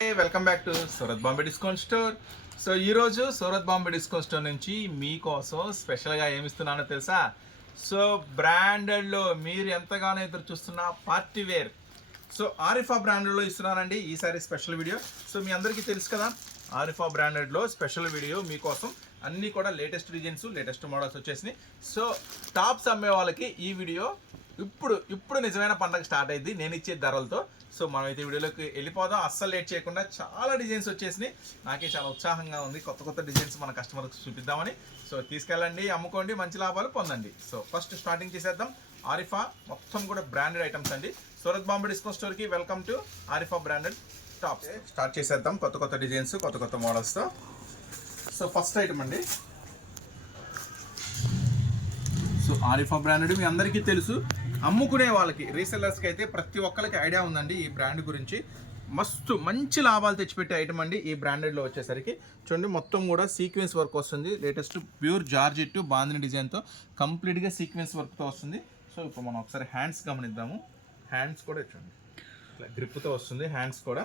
Welcome back to Surat Bombay discount store. So ఈరోజు Surat Bombay discount store నుంచి మీకోసం స్పెషల్గా ఏమిస్తున్నానో తెలుసా? సో బ్రాండెడ్లో మీరు ఎంతగానో ఎదురు చూస్తున్న పార్టీ వేర్ సో ఆరిఫా బ్రాండెడ్లో ఇస్తున్నానండి ఈసారి స్పెషల్ వీడియో. సో మీ అందరికీ తెలుసు కదా, ఆరిఫా బ్రాండెడ్లో స్పెషల్ వీడియో మీకోసం. అన్నీ కూడా లేటెస్ట్ డిజైన్స్, లేటెస్ట్ మోడల్స్ వచ్చేసినాయి. సో టాప్స్ అమ్మే వాళ్ళకి ఈ వీడియో ఇప్పుడు నిజమైన పండగ స్టార్ట్ అయింది నేను ఇచ్చే ధరలతో. సో మనమైతే వీడియోలోకి వెళ్ళిపోదాం, అస్సలు లేట్ చేయకుండా. చాలా డిజైన్స్ వచ్చేసినాయి, నాకే చాలా ఉత్సాహంగా ఉంది కొత్త డిజైన్స్ మన కస్టమర్కి చూపిద్దామని. సో తీసుకెళ్ళండి, అమ్ముకోండి, మంచి లాభాలు పొందండి. సో ఫస్ట్ స్టార్టింగ్ చేసేద్దాం. ఆరిఫా మొత్తం కూడా బ్రాండెడ్ ఐటమ్స్ అండి. సూరత్ బాంబే డిస్కౌంట్ స్టోర్కి welcome to Arifa branded tops. Start చేసేద్దాం కొత్త డిజైన్స్, కొత్త మోడల్స్తో. సో ఫస్ట్ ఐటమ్ అండి, సో ఆరిఫా బ్రాండెడ్ మీ అందరికీ తెలుసు. అమ్ముకునే వాళ్ళకి, రీసెల్లర్స్కి అయితే ప్రతి ఒక్కరికి ఐడియా ఉందండి ఈ బ్రాండ్ గురించి. మంచి లాభాలు తెచ్చిపెట్టే ఐటమ్ అండి ఈ బ్రాండెడ్లో వచ్చేసరికి. చూడండి, మొత్తం కూడా సీక్వెన్స్ వర్క్ వస్తుంది. లేటెస్ట్ ప్యూర్ జార్జెట్ బాందిని డిజైన్తో కంప్లీట్గా సీక్వెన్స్ వర్క్తో వస్తుంది. సో ఇప్పుడు మనం ఒకసారి హ్యాండ్స్ గమనిద్దాము. హ్యాండ్స్ కూడా చూడండి ఇట్లా గ్రిప్తో వస్తుంది. హ్యాండ్స్ కూడా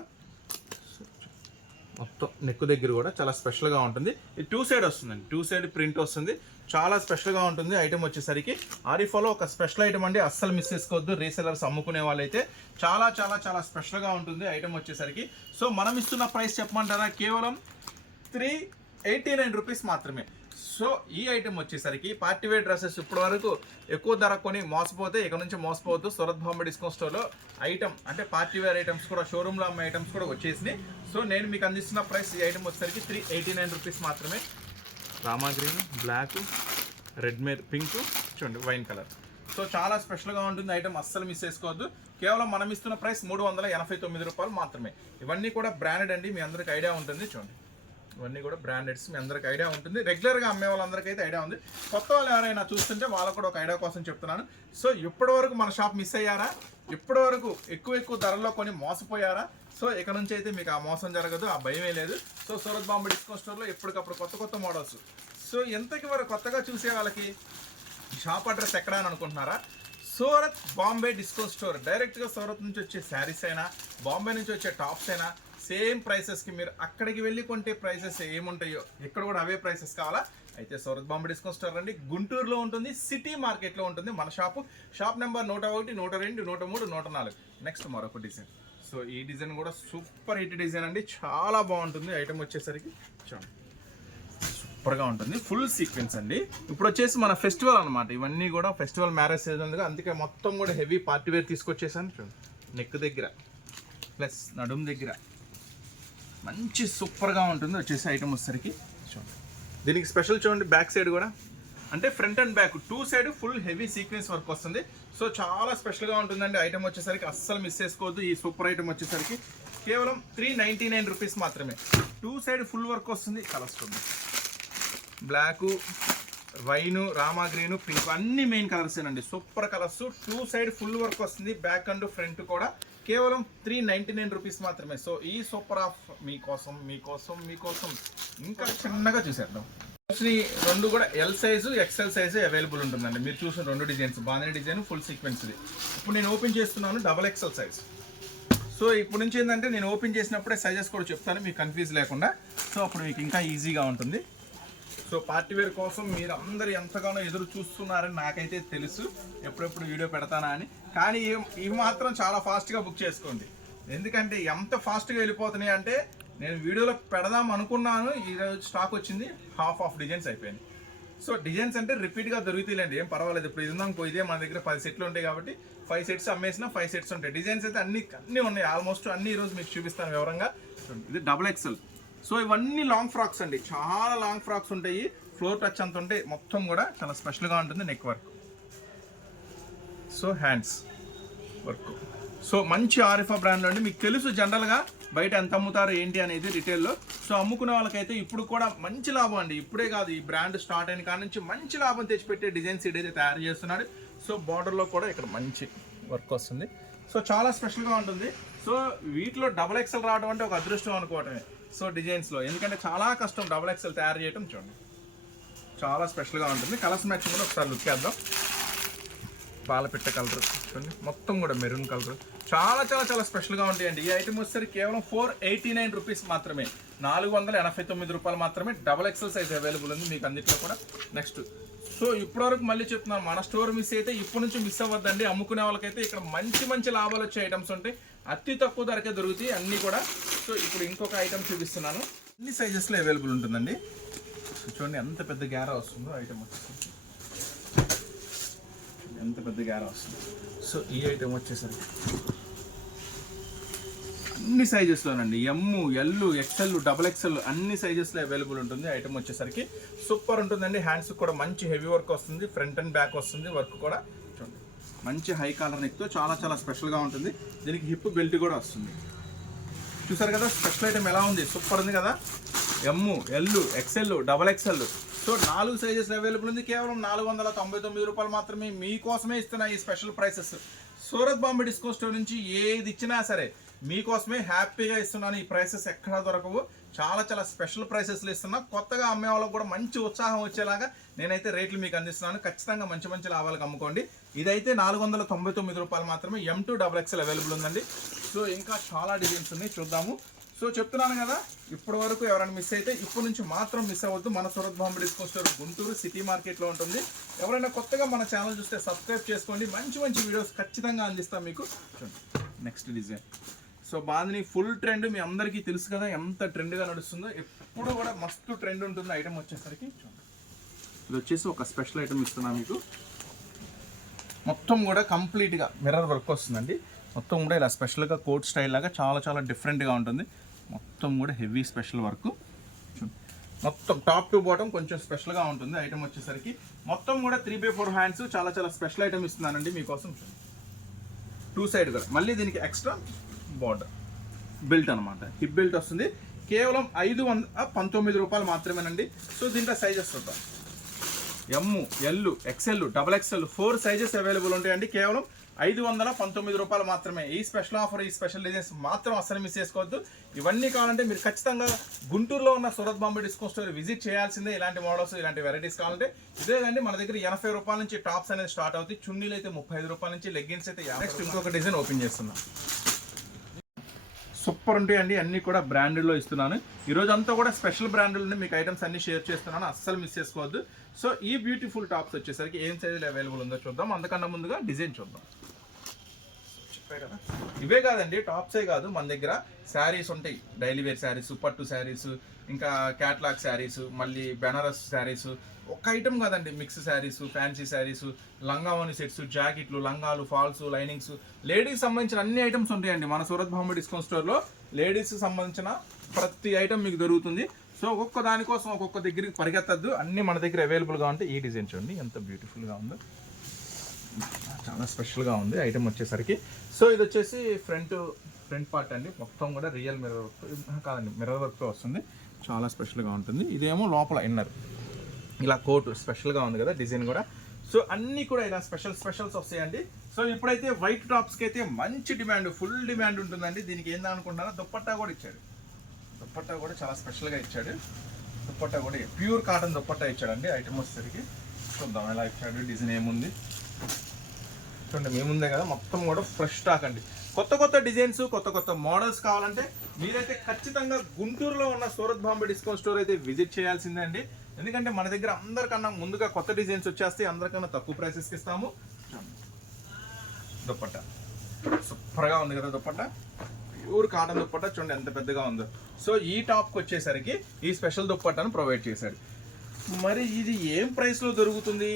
మొత్తం నెక్ దగ్గర కూడా చాలా స్పెషల్గా ఉంటుంది. ఇది 2 సైడ్ వస్తుందండి, 2 సైడ్ ప్రింట్ వస్తుంది. చాలా స్పెషల్గా ఉంటుంది ఐటమ్ వచ్చేసరికి. ఆరిఫాలో ఒక స్పెషల్ ఐటమ్ అండి, అస్సలు మిస్ చేసుకోవద్దు. రీసెలర్స్ అమ్ముకునే వాళ్ళైతే చాలా స్పెషల్గా ఉంటుంది ఐటమ్ వచ్చేసరికి. సో మనం ఇస్తున్న ప్రైస్ చెప్పమంటారా? కేవలం 389 రూపీస్ మాత్రమే. సో ఈ ఐటమ్ వచ్చేసరికి పార్టీ వేర్ డ్రెస్సెస్ ఇప్పటి వరకు ఎక్కువ ధర కొని మోసపోతే ఇక నుంచి మోసపోవద్దు. సూరత్ బాంబే డిస్కౌంట్ స్టోర్లో ఐటమ్ అంటే పార్టీ వేర్ ఐటమ్స్ కూడా, షోరూమ్లో అమ్మే ఐటమ్స్ కూడా వచ్చేసినాయి. సో నేను మీకు అందిస్తున్న ప్రైస్ ఈ ఐటమ్ వచ్చేసరికి 389 రూపీస్ మాత్రమే. Rama green, black, red pink, చూడండి వైన్ కలర్. సో చాలా స్పెషల్గా ఉంటుంది ఐటమ్, అస్సలు మిస్ చేసుకోవద్దు. కేవలం మనం ఇస్తున్న ప్రైస్ 389 రూపాయలు మాత్రమే. ఇవన్నీ కూడా బ్రాండెడ్ అండి, మీ అందరికి ఐడియా ఉంటుంది. చూడండి, ఇవన్నీ కూడా బ్రాండెడ్స్, మీ అందరికి ఐడియా ఉంటుంది. రెగ్యులర్గా అమ్మే వాళ్ళందరికీ అయితే ఐడియా ఉంది. కొత్త వాళ్ళు ఎవరైనా చూస్తుంటే వాళ్ళకు కూడా ఒక ఐడియా కోసం చెప్తున్నాను. సో ఇప్పటివరకు మన షాప్ మిస్ అయ్యారా? ఇప్పటివరకు ఎక్కువ ధరల్లో కొని మోసపోయారా? సో ఇక నుంచి అయితే మీకు ఆ మోసం జరగదు, ఆ భయమే లేదు. సో సూరత్ బాంబే డిస్కౌంట్ స్టోర్లో ఎప్పటికప్పుడు కొత్త మోడల్స్. సో ఎంతకి వరకు కొత్తగా చూసే వాళ్ళకి షాప్ అడ్రస్ ఎక్కడ అని అనుకుంటున్నారా? Surat Bombay discount store. డైరెక్ట్గా సూరత్ నుంచి వచ్చే శారీస్ అయినా, బాంబే నుంచి వచ్చే టాప్స్ అయినా సేమ్ ప్రైసెస్కి మీరు అక్కడికి వెళ్ళి కొంటే ప్రైసెస్ ఏముంటాయో ఇక్కడ కూడా అవే ప్రైసెస్ కావాలా? అయితే సూరత్ బాంబే డిస్కౌంట్ స్టోర్ అండి, గుంటూరులో ఉంటుంది, సిటీ మార్కెట్లో ఉంటుంది మన షాప్ నెంబర్ 101, 102, 103, 104. నెక్స్ట్ మరొక డిజైన్. సో ఈ డిజైన్ కూడా సూపర్ హిట్ డిజైన్ అండి, చాలా బాగుంటుంది ఐటమ్ వచ్చేసరికి. చూడండి, సూపర్గా ఉంటుంది, ఫుల్ సీక్వెన్స్ అండి. ఇప్పుడు వచ్చేసి మన ఫెస్టివల్ అనమాట, ఇవన్నీ కూడా ఫెస్టివల్ మ్యారేజ్ సీజన్ ఉంది, అందుకే మొత్తం కూడా హెవీ పార్టీ వేర్ తీసుకొచ్చేసాను. చూడండి, నెక్ దగ్గర ప్లస్ నడుము దగ్గర మంచి సూపర్గా ఉంటుంది వచ్చేసి ఐటమ్ వచ్చేసరికి. చూడండి, దీనికి స్పెషల్ చూడండి, బ్యాక్ సైడ్ కూడా అంటే front and back 2 side full heavy sequence work వస్తుంది. సో చాలా స్పెషల్గా ఉంటుందండి ఐటమ్ వచ్చేసరికి, అస్సలు మిస్ చేసుకోవద్దు. ఈ సూపర్ ఐటమ్ వచ్చేసరికి కేవలం 399 రూపీస్ మాత్రమే. 2 సైడ్ ఫుల్ వర్క్ వస్తుంది. కలర్స్ చూడండి, black, wine, Rama green, pink, అన్ని మెయిన్ కలర్స్ ఏనండి, super colours. 2 side full work వస్తుంది, బ్యాక్ అండ్ ఫ్రంట్ కూడా. కేవలం 399 రూపీస్ మాత్రమే. సో ఈ సూపర్ ఆఫ్ మీకోసం ఇంకా చిన్నగా చూసేద్దాం. రెండు కూడా L size, XL size available ఉంటుందండి. మీరు చూసిన 2 డిజైన్స్, బాందిని డిజైన్ ఫుల్ సీక్వెన్స్ది. ఇప్పుడు నేను ఓపెన్ చేస్తున్నాను XXL సైజ్. సో ఇప్పుడు నుంచి ఏంటంటే నేను ఓపెన్ చేసినప్పుడే సైజెస్ కూడా చెప్తాను, మీకు కన్ఫ్యూజ్ లేకుండా. సో అప్పుడు మీకు ఇంకా ఈజీగా ఉంటుంది. సో పార్టీ వేర్ కోసం మీరు అందరు ఎంతగానో ఎదురు చూస్తున్నారని నాకైతే తెలుసు, ఎప్పుడెప్పుడు వీడియో పెడతానా అని. కానీ ఇవి మాత్రం చాలా ఫాస్ట్గా బుక్ చేసుకోండి, ఎందుకంటే ఎంత ఫాస్ట్గా వెళ్ళిపోతున్నాయి అంటే నేను వీడియోలో పెడదాం అనుకున్నాను, ఈరోజు స్టాక్ వచ్చింది, హాఫ్ ఆఫ్ డిజైన్స్ అయిపోయింది. సో డిజైన్స్ అంటే రిపీట్గా దొరుకుతాయిలేండి, ఏం పర్వాలేదు. ఇప్పుడు ఇది ఉందనుకో, ఇదే మన దగ్గర 10 సెట్లు ఉంటాయి కాబట్టి 5 సెట్స్ అమ్మేసినా 5 సెట్స్ ఉంటాయి. డిజైన్స్ అయితే అన్నీ ఉన్నాయి, ఆల్మోస్ట్ అన్ని ఈరోజు మీకు చూపిస్తాను వివరంగా. ఇది XXL. సో ఇవన్నీ లాంగ్ ఫ్రాక్స్ అండి, చాలా లాంగ్ ఫ్రాక్స్ ఉంటాయి, ఫ్లోర్ టచ్ అంత ఉంటాయి, మొత్తం కూడా చాలా స్పెషల్గా ఉంటుంది. Neck work, so hands work. So మంచి ఆరిఫా బ్రాండ్ అండి, మీకు తెలుసు జనరల్గా బయట ఎంత అమ్ముతారు ఏంటి అనేది రిటైల్లో. సో అమ్ముకునే వాళ్ళకైతే ఇప్పుడు కూడా మంచి లాభం అండి. ఇప్పుడే కాదు, ఈ బ్రాండ్ స్టార్ట్ అయిన కాడ నుంచి మంచి లాభం తెచ్చిపెట్టే డిజైన్స్ ఇదైతే తయారు చేస్తున్నాడు. సో బార్డర్లో కూడా ఇక్కడ మంచి వర్క్ వస్తుంది. సో చాలా స్పెషల్గా ఉంటుంది. సో వీటిలో XXL రావడం అంటే ఒక అదృష్టం అనుకోవటమే. సో డిజైన్స్లో, ఎందుకంటే చాలా కష్టం XXL తయారు చేయడం. చూడండి, చాలా స్పెషల్గా ఉంటుంది. కలర్స్ మ్యాచింగ్ కూడా ఒకసారి లుక్ చేద్దాం. పాలపిట్ట కలర్ చూడండి, మొత్తం కూడా మెరూన్ కలర్, చాలా చాలా చాలా స్పెషల్గా ఉంటాయండి. ఈ ఐటమ్ వచ్చేసరికి కేవలం 489 రూపీస్ మాత్రమే, 489 రూపాయలు మాత్రమే. డబల్ ఎక్సెల్ సైజ్ అవైలబుల్ ఉంది మీకు అన్నిట్లో కూడా. నెక్స్ట్ సో ఇప్పటివరకు మళ్ళీ చెప్తున్నాను, మన స్టోర్ మిస్ అయితే ఇప్పటి నుంచి మిస్ అవ్వద్దండి. అమ్ముకునే వాళ్ళకైతే ఇక్కడ మంచి మంచి లాభాలు వచ్చే ఐటమ్స్ ఉంటాయి, అతి తక్కువ ధరకే దొరుకుతాయి అన్నీ కూడా. సో ఇప్పుడు ఇంకొక ఐటమ్ చూపిస్తున్నాను, అన్ని సైజెస్లో అవైలబుల్ ఉంటుందండి. సో చూడండి ఎంత పెద్ద గ్యారా వస్తుందో ఐటమ్ వచ్చేసరికి, ఎంత పెద్ద గ్యారా వస్తుంది. సో ఈ ఐటమ్ వచ్చేసరికి అన్ని సైజెస్లోనండి, ఎమ్, ఎల్, ఎక్స్ఎల్, డబల్ ఎక్స్ఎల్ అన్ని సైజెస్లో అవైలబుల్ ఉంటుంది. ఐటమ్ వచ్చేసరికి సూపర్ ఉంటుందండి. హ్యాండ్స్ కూడా మంచి హెవీ వర్క్ వస్తుంది, ఫ్రంట్ అండ్ బ్యాక్ వస్తుంది వర్క్ కూడా. చూడండి మంచి హై కాలర్ నెక్తో చాలా చాలా స్పెషల్గా ఉంటుంది. దీనికి హిప్ బెల్ట్ కూడా వస్తుంది. చూసారు కదా స్పెషల్ ఐటమ్ ఎలా ఉంది, సూపర్ ఉంది కదా. M, L, XL, double XL, so 4 sizes available ఉంది. కేవలం 499 రూపాయలు మాత్రమే. మీకోసమే ఇస్తున్నా ఈ special prices. Surat Bombay discount store నుంచి ఏది ఇచ్చినా సరే మీకోసమే హ్యాపీగా ఇస్తున్నాను. ఈ ప్రైసెస్ ఎక్కడా దొరకవు, చాలా చాలా స్పెషల్ ప్రైసెస్లు ఇస్తున్నా. కొత్తగా అమ్మే వాళ్ళకు కూడా మంచి ఉత్సాహం వచ్చేలాగా నేనైతే రేట్లు మీకు అందిస్తున్నాను. ఖచ్చితంగా మంచి మంచి లాభాలకు అమ్ముకోండి. ఇదైతే 499 రూపాయలు మాత్రమే. M2 డబల్ ఎక్స్ఎల్ అవైలబుల్ ఉందండి. సో ఇంకా చాలా డిజైన్స్ ఉన్నాయి, చూద్దాము. సో చెప్తున్నాను కదా, ఇప్పటి వరకు ఎవరైనా మిస్ అయితే ఇప్పటి నుంచి మాత్రం మిస్ అవ్వద్దు. మన Surat Bombay discount store Guntur city మార్కెట్లో ఉంటుంది. ఎవరైనా కొత్తగా మన ఛానల్ చూస్తే సబ్స్క్రైబ్ చేసుకోండి, మంచి మంచి వీడియోస్ ఖచ్చితంగా అందిస్తాం మీకు. చూడండి next design. So bandhani full trend మీ అందరికీ తెలుసు కదా, ఎంత ట్రెండ్గా నడుస్తుందో. ఎప్పుడు కూడా మస్తు ట్రెండ్ ఉంటుంది ఐటమ్ వచ్చేసరికి. చూడండి ఇది వచ్చేసి ఒక స్పెషల్ ఐటమ్ ఇస్తున్నా మీకు. మొత్తం కూడా కంప్లీట్గా మిర్రర్ వర్క్ వస్తుందండి. మొత్తం కూడా ఇలా స్పెషల్గా కోట్ స్టైల్ లాగా చాలా చాలా డిఫరెంట్గా ఉంటుంది. మొత్తం కూడా హెవీ స్పెషల్ వర్క్. మొత్తం టాప్ టు బాటమ్ కొంచెం స్పెషల్గా ఉంటుంది ఐటమ్ వచ్చేసరికి. మొత్తం కూడా 3/4 హ్యాండ్స్, చాలా చాలా స్పెషల్ ఐటమ్ ఇస్తున్నానండి మీకోసం. 2 సైడ్ కూడా మళ్ళీ దీనికి ఎక్స్ట్రా బార్డర్ బెల్ట్ అనమాట, హిప్ బెల్ట్ వస్తుంది. కేవలం 519 రూపాయలు మాత్రమేనండి. సో దీంట్లో సైజెస్ చూద్దాం. M, L, XL, double XL 4 sizes available ఉంటాయండి. కేవలం 519 రూపాయలు మాత్రమే. ఈ స్పెషల్ ఆఫర్, ఈ స్పెషల్ డిజైన్స్ మాత్రం అస్సలు మిస్ చేసుకోవద్దు. ఇవన్నీ కావాలంటే మీరు ఖచ్చితంగా గుంటూరులో ఉన్న Surat Bombay discount store visit చేయాల్సిందే. ఇలాంటి మోడల్స్, ఇలాంటి వెరైటీస్ కావాలంటే ఇదేనండి. మన దగ్గర 80 రూపాయల నుంచి టాప్స్ అనేది స్టార్ట్ అవుతాయి. చున్నీలు అయితే 35 రూపాయల నుంచి, లెగ్గిన్స్ అయితే 50. నెక్స్ట్ ఇంకొక డిజైన్ ఓపెన్ చేస్తున్నాం. సూపర్ ఉంటాయండి, అన్నీ కూడా బ్రాండెడ్లో ఇస్తున్నాను. ఈరోజు అంతా కూడా స్పెషల్ బ్రాండెడ్ మీకు ఐటమ్స్ అన్ని షేర్ చేస్తున్నాను, అస్సలు మిస్ చేసుకోవద్దు. సో ఈ బ్యూటిఫుల్ టాప్స్ వచ్చేసరికి ఏం సైజులు అవైలబుల్ ఉందో చూద్దాం. అంతకన్నా ముందుగా డిజైన్ చూద్దాం. కదా ఇవే కాదండి, టాప్సే కాదు, మన దగ్గర శారీస్ ఉంటాయి. డైలీ వేర్ శారీస్, పట్టు శారీస్, ఇంకా క్యాట్లాగ్ శారీస్, మళ్ళీ బెనారస్ శారీస్. ఒక ఐటమ్ కాదండి, మిక్స్ శారీస్, ఫ్యాన్సీ శారీస్, లంగావోని సెట్స్, జాకెట్లు, లంగాలు, ఫాల్స్, లైనింగ్స్, లేడీస్ సంబంధించిన అన్ని ఐటమ్స్ ఉంటాయండి మన సూరత్ బాంబే డిస్కౌంట్ స్టోర్లో. లేడీస్ సంబంధించిన ప్రతి ఐటమ్ మీకు దొరుకుతుంది. సో ఒక్కొక్క దానికోసం ఒక్కొక్క దగ్గరికి పరిగెత్తద్దు, అన్నీ మన దగ్గర అవైలబుల్గా ఉంటాయి. ఈ డిజైన్ చూడండి ఎంత బ్యూటిఫుల్గా ఉందో, చాలా స్పెషల్గా ఉంది ఐటమ్ వచ్చేసరికి. సో ఇది వచ్చేసి ఫ్రంట్ పార్ట్ అండి, మొత్తం కూడా రియల్ మిర్రర్ వర్క్ కాదండి, మిర్రర్ వర్క్తో వస్తుంది. చాలా స్పెషల్గా ఉంటుంది. ఇదేమో లోపల ఇన్నర్ ఇలా కోట్ స్పెషల్గా ఉంది కదా డిజైన్ కూడా. సో అన్నీ కూడా ఇలా స్పెషల్స్ వస్తాయండి. సో ఇప్పుడైతే వైట్ టాప్స్కి అయితే మంచి డిమాండ్, ఫుల్ డిమాండ్ ఉంటుందండి. దీనికి ఏందనుకుంటున్నారా, దుప్పట్టా కూడా ఇచ్చాడు. దుప్పట్టా కూడా చాలా స్పెషల్గా ఇచ్చాడు. దుప్పట్టా కూడా ప్యూర్ కాటన్ దుప్పట్టా ఇచ్చాడండి. ఐటమ్ వచ్చేసరికి చూద్దాం ఎలా ఇచ్చాడు, డిజైన్ ఏముంది చూడండి. మేముందే కదా, మొత్తం కూడా ఫ్రెష్ స్టాక్ అండి. కొత్త డిజైన్స్, కొత్త మోడల్స్ కావాలంటే మీరైతే ఖచ్చితంగా గుంటూరులో ఉన్న సూరత్ బాంబే డిస్కౌంట్ స్టోర్ అయితే విజిట్ చేయాల్సిందే అండి. ఎందుకంటే మన దగ్గర అందరికన్నా ముందుగా కొత్త డిజైన్స్ వచ్చేస్తే అందరికన్నా తక్కువ ప్రైసెస్కి ఇస్తాము. దుప్పట్టా సూపర్గా ఉంది కదా, దుప్పట్టా ప్యూర్ కాటన్ దుప్పట్టా చూడండి ఎంత పెద్దగా ఉందో. సో ఈ టాప్కి వచ్చేసరికి ఈ స్పెషల్ దుప్పట్టాను ప్రొవైడ్ చేశాడు. మరి ఇది ఏం ప్రైస్లో దొరుకుతుంది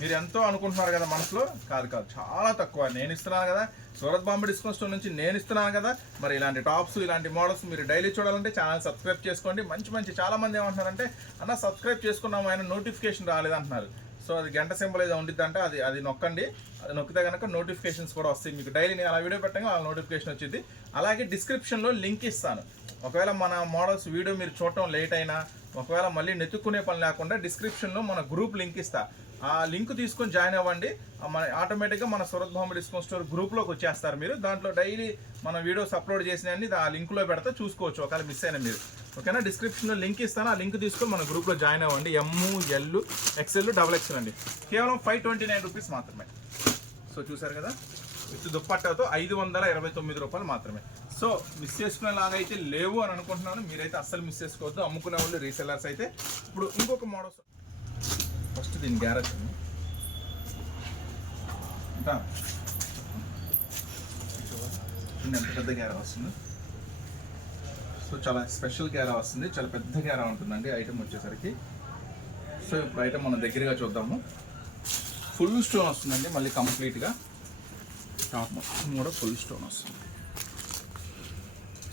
మీరు ఎంతో అనుకుంటున్నారు కదా మనసులో. కాదు చాలా తక్కువ. నేను ఇస్తున్నాను కదా, సూరత్ బాంబే డిస్కౌంట్ స్టోర్ నుంచి నేను ఇస్తున్నాను కదా. మరి ఇలాంటి టాప్స్, ఇలాంటి మోడల్స్ మీరు డైలీ చూడాలంటే ఛానల్ సబ్స్క్రైబ్ చేసుకోండి. మంచి చాలా మంది ఏమంటున్నారంటే అన్న సబ్స్క్రైబ్ చేసుకున్నాము, ఆయన నోటిఫికేషన్ రాలేదంటున్నారు. సో అది గంట సింబల్ ఏదో ఉండిద్ది అంటే అది నొక్కండి. అది నొక్కితే కనుక నోటిఫికేషన్స్ కూడా వస్తాయి మీకు. డైలీ నేను అలా వీడియో పెట్టగా అలా నోటిఫికేషన్ వచ్చింది. అలాగే డిస్క్రిప్షన్లో లింక్ ఇస్తాను. ఒకవేళ మన మోడల్స్ వీడియో మీరు చూడటం లేట్ అయినా, ఒకవేళ మళ్ళీ నెతుక్కునే పని లేకుండా డిస్క్రిప్షన్లో మన గ్రూప్ లింక్ ఇస్తా. ఆ లింక్ తీసుకొని జాయిన్ అవ్వండి. మన ఆటోమేటిక్గా మన సూరత్ బాంబే డిస్కౌంట్ స్టోర్ గ్రూప్లోకి వచ్చేస్తారు మీరు. దాంట్లో డైలీ మన వీడియోస్ అప్లోడ్ చేసినవన్నీ ఆ లింక్లో పెడితే చూసుకోవచ్చు ఒకవేళ మిస్ అయినా మీరు. ఓకేనా, డిస్క్రిప్షన్లో లింక్ ఇస్తాను, ఆ లింక్ తీసుకొని మన గ్రూప్లో జాయిన్ అవ్వండి. ML XL XXL అండి, కేవలం 529 రూపీస్ మాత్రమే. సో చూసారు కదా, విత్ దుప్పట్టాతో 529 రూపాయలు మాత్రమే. సో మిస్ చేసుకునేలాగైతే లేవు అని అనుకుంటున్నాను, మీరైతే అస్సలు మిస్ చేసుకోవద్దు. అమ్ముకునే వాళ్ళు రీసెల్లర్స్ అయితే. ఇప్పుడు ఇంకొక మోడల్స్, ఫస్ట్ దీని గ్యారేజ్ ఎంత పెద్ద గ్యారా వస్తుంది. సో చాలా స్పెషల్ గ్యారా వస్తుంది, చాలా పెద్ద గ్యారా ఉంటుందండి ఐటమ్ వచ్చేసరికి. సో ఇప్పుడు ఐటమ్ మనం దగ్గరగా చూద్దాము. ఫుల్ స్టోన్ వస్తుందండి, మళ్ళీ కంప్లీట్గా టాప్ మొత్తం కూడా ఫుల్ స్టోన్ వస్తుంది.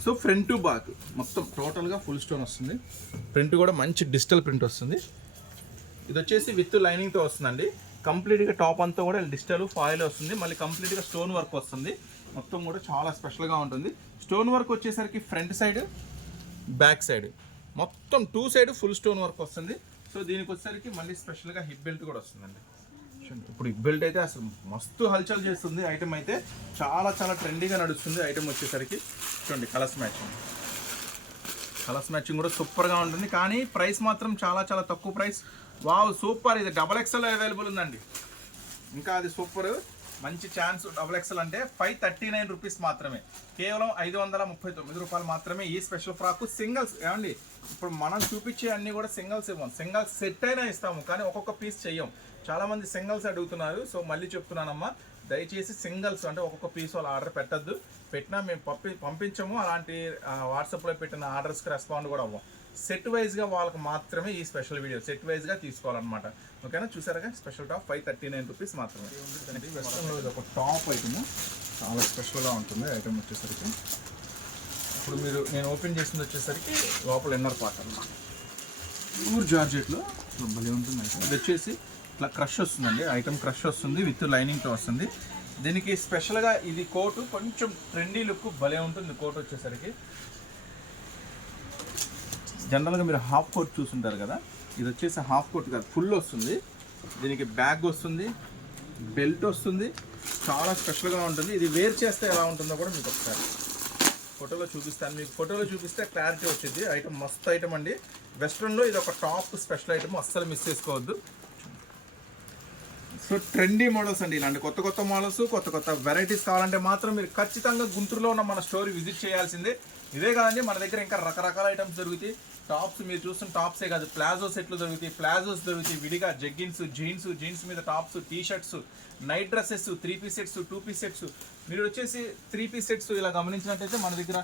సో ఫ్రంట్ టు బ్యాక్ మొత్తం టోటల్గా ఫుల్ స్టోన్ వస్తుంది. ప్రింట్ కూడా మంచి డిజిటల్ ప్రింట్ వస్తుంది. ఇది వచ్చేసి విత్ లైనింగ్తో వస్తుందండి. కంప్లీట్గా టాప్ అంతా కూడా డిజిటల్ ఫాయిల్ వస్తుంది, మళ్ళీ కంప్లీట్గా స్టోన్ వర్క్ వస్తుంది. మొత్తం కూడా చాలా స్పెషల్గా ఉంటుంది. స్టోన్ వర్క్ వచ్చేసరికి ఫ్రంట్ సైడ్ బ్యాక్ సైడ్ మొత్తం 2 సైడ్ ఫుల్ స్టోన్ వర్క్ వస్తుంది. సో దీనికి వచ్చేసరికి మళ్ళీ స్పెషల్గా హిప్ బెల్ట్ కూడా వస్తుందండి. ఇప్పుడు హిప్ బెల్ట్ అయితే అసలు మస్తు హల్చల్ చేస్తుంది. ఐటమ్ అయితే చాలా చాలా ట్రెండీగా నడుస్తుంది. ఐటమ్ వచ్చేసరికి చూడండి, కలర్స్ మ్యాచింగ్ కూడా సూపర్గా ఉంటుంది. కానీ ప్రైస్ మాత్రం చాలా చాలా తక్కువ ప్రైస్. వావ్ సూపర్, ఇది XXL అవైలబుల్ ఉందండి. ఇంకా అది సూపర్, మంచి ఛాన్స్. XXL అంటే 539 రూపీస్ మాత్రమే, కేవలం 539 రూపాయలు మాత్రమే. ఈ స్పెషల్ ఫ్రాక్ సింగిల్స్ ఏమండి, ఇప్పుడు మనం చూపించే అన్నీ కూడా సింగిల్స్ ఇవ్వం, సింగిల్స్ సెట్ అయినా ఇస్తాము, కానీ ఒక్కొక్క పీస్ చెయ్యం. చాలామంది సింగిల్స్ అడుగుతున్నారు. సో మళ్ళీ చెప్తున్నానమ్మా, దయచేసి సింగిల్స్ అంటే ఒక్కొక్క పీస్ వాళ్ళు ఆర్డర్ పెట్టద్దు. పెట్టినా మేము పంపించము. అలాంటి వాట్సాప్లో పెట్టిన ఆర్డర్స్కి రెస్పాండ్ కూడా అవ్వం. సెట్ వైజ్గా వాళ్ళకి మాత్రమే ఈ స్పెషల్ వీడియో సెట్ వైజ్గా తీసుకోవాలన్నమాట. ఓకేనా, చూసారుగా స్పెషల్ టాప్ 539 రూపీస్ మాత్రమే. వెస్ట్రన్లో ఇది ఒక టాప్ ఐటమ్, చాలా స్పెషల్గా ఉంటుంది ఐటమ్ వచ్చేసరికి. ఇప్పుడు నేను ఓపెన్ చేసింది వచ్చేసరికి లోపల ఇన్నర్ పార్ట్ అన్నమాట, ప్యూర్ జార్జెట్లో భలే ఉంటుంది ఐటమ్. ఇది వచ్చేసి ఇట్లా క్రష్ వస్తుందండి, ఐటమ్ క్రష్ వస్తుంది, విత్ లైనింగ్తో వస్తుంది. దీనికి స్పెషల్గా ఇది కోటు కొంచెం ట్రెండీ లుక్ భలే ఉంటుంది. కోట్ వచ్చేసరికి జనరల్గా మీరు హాఫ్ కోట్ చూసుంటారు కదా, ఇది వచ్చేసి హాఫ్ కోట్ కాదు, ఫుల్ వస్తుంది. దీనికి బ్యాగ్ వస్తుంది, బెల్ట్ వస్తుంది, చాలా స్పెషల్గా ఉంటుంది. ఇది వేర్ చేస్తే ఎలా ఉంటుందో కూడా మీకు ఒకసారి ఫోటోలో చూపిస్తాను. మీకు ఫోటోలో చూపిస్తే క్లారిటీ వచ్చింది. ఐటమ్ మస్తు ఐటమ్ అండి. వెస్ట్రన్లో ఇది ఒక టాప్ స్పెషల్ ఐటమ్, అస్సలు మిస్ చేసుకోవద్దు. సో ట్రెండీ మోడల్స్ అండి, ఇలాంటి కొత్త కొత్త మోడల్స్, కొత్త కొత్త వెరైటీస్ కావాలంటే మాత్రం మీరు ఖచ్చితంగా గుంటూరులో ఉన్న మన స్టోర్ విజిట్ చేయాల్సిందే. ఇదే కాదండి, మన దగ్గర ఇంకా రకరకాల ఐటమ్స్ దొరుకుతాయి. టాప్స్ మీరు చూస్తున్న టాప్సే కాదు, ప్లాజో సెట్లు దొరుకుతాయి, ప్లాజోస్ దొరుకుతాయి విడిగా, జగ్గిన్స్, జీన్స్ మీద tops, T shirts, night dresses, 3 piece sets, 2 piece sets. మీరు వచ్చేసి 3 పీస్ సెట్స్ ఇలా గమనించినట్టయితే మన దగ్గర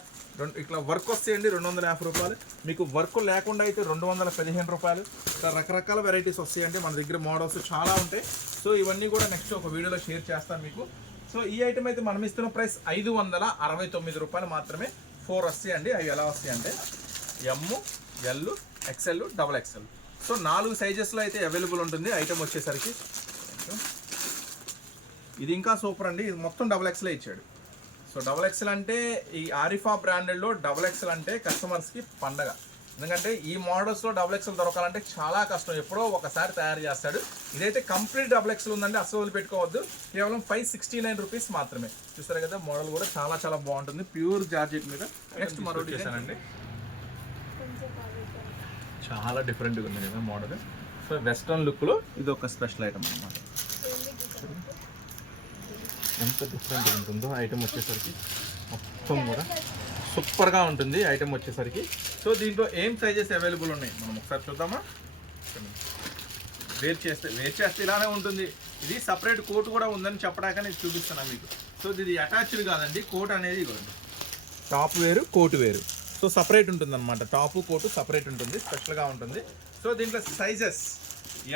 ఇట్లా వర్క్ వస్తాయండి 250 రూపాయలు. మీకు వర్క్ లేకుండా అయితే 215 రూపాయలు. ఇట్లా రకరకాల వెరైటీస్ వస్తాయండి మన దగ్గర, మోడల్స్ చాలా ఉంటాయి. సో ఇవన్నీ కూడా నెక్స్ట్ ఒక వీడియోలో షేర్ చేస్తాను మీకు. సో ఈ ఐటమ్ అయితే మనం ఇస్తున్న ప్రైస్ 569 రూపాయలు మాత్రమే. 4 వస్తాయండి. అవి ఎలా వస్తాయంటే ML XL XXL. సో 4 సైజెస్లో అయితే అవైలబుల్ ఉంటుంది ఐటమ్ వచ్చేసరికి. ఇది ఇంకా సూపర్ అండి, ఇది మొత్తం XXL ఇచ్చాడు. సో XXL అంటే ఈ ఆరిఫా బ్రాండెడ్లో XXL అంటే కస్టమర్స్కి పండగ. ఎందుకంటే ఈ మోడల్స్లో XXL దొరకాలంటే చాలా కష్టం, ఎప్పుడో ఒకసారి తయారు చేస్తాడు. ఇదైతే కంప్లీట్ XXL ఉందండి, అసలు వదిలిపెట్టుకోవద్దు. కేవలం 569 రూపీస్ మాత్రమే. చూస్తారు కదా, మోడల్ కూడా చాలా చాలా బాగుంటుంది, ప్యూర్ జార్జెట్ మీద. నెక్స్ట్ మరో డిజైన్ అండి, చాలా డిఫరెంట్గా ఉంది కదా మోడల్. సో వెస్ట్రన్ లుక్లో ఇది ఒక స్పెషల్ ఐటమ్ అన్నమాట. ఎంత డిఫరెంట్గా ఉంటుందో ఐటమ్ వచ్చేసరికి, మొత్తం కూడా సూపర్గా ఉంటుంది ఐటమ్ వచ్చేసరికి. సో దీంట్లో ఏం సైజెస్ అవైలబుల్ ఉన్నాయి మనం ఒకసారి చూద్దామా. వేర్ చేస్తే ఇలానే ఉంటుంది. ఇది సపరేట్ కోట్ కూడా ఉందని చెప్పడానికి నేను చూపిస్తున్నాను మీకు. సో ఇది అటాచ్డ్ కాదండి, కోట్ అనేది టాప్ వేరు, కోట్ వేరు. సో సపరేట్ ఉంటుంది అనమాట, టాపు కోటు సపరేట్ ఉంటుంది, స్పెషల్గా ఉంటుంది. సో దీంట్లో sizes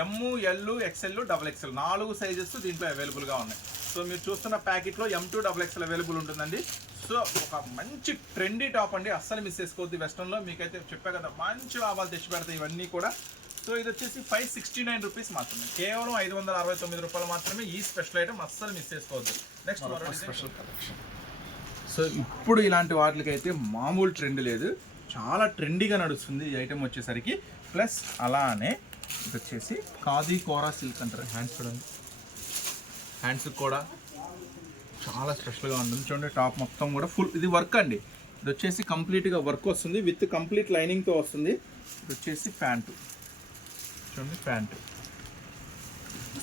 ML XL XXL 4 sizes దీంట్లో అవైలబుల్గా ఉన్నాయి. సో మీరు చూస్తున్న ప్యాకెట్లో M2 XXL అవైలబుల్ ఉంటుందండి. సో ఒక మంచి ట్రెండీ టాప్ అండి, అస్సలు మిస్ చేసుకోవద్దు. వెస్ట్రన్లో మీకైతే చెప్పా కదా, మంచి లాభాలు తెచ్చి పెడతాయి ఇవన్నీ కూడా. సో ఇది వచ్చేసి 569 రూపీస్ మాత్రమే, కేవలం 569 రూపాయలు మాత్రమే. ఈ స్పెషల్ ఐటమ్ అస్సలు మిస్ చేసుకోవద్దు. Next special collection. సో ఇప్పుడు ఇలాంటి వాటికైతే మామూలు ట్రెండ్ లేదు, చాలా ట్రెండీగా నడుస్తుంది ఈ ఐటమ్ వచ్చేసరికి. ప్లస్ అలానే ఇది వచ్చేసి ఖాదీ కోరా సిల్క్ అంటారు. హ్యాండ్స్ చూడండి, హ్యాండ్స్ కూడా చాలా స్పెషల్గా ఉంటుంది. చూడండి టాప్ మొత్తం కూడా ఫుల్ ఇది వర్క్ అండి. ఇది వచ్చేసి కంప్లీట్గా వర్క్ వస్తుంది విత్ కంప్లీట్ లైనింగ్తో వస్తుంది. ఇది వచ్చేసి ప్యాంటు చూడండి, ప్యాంటు.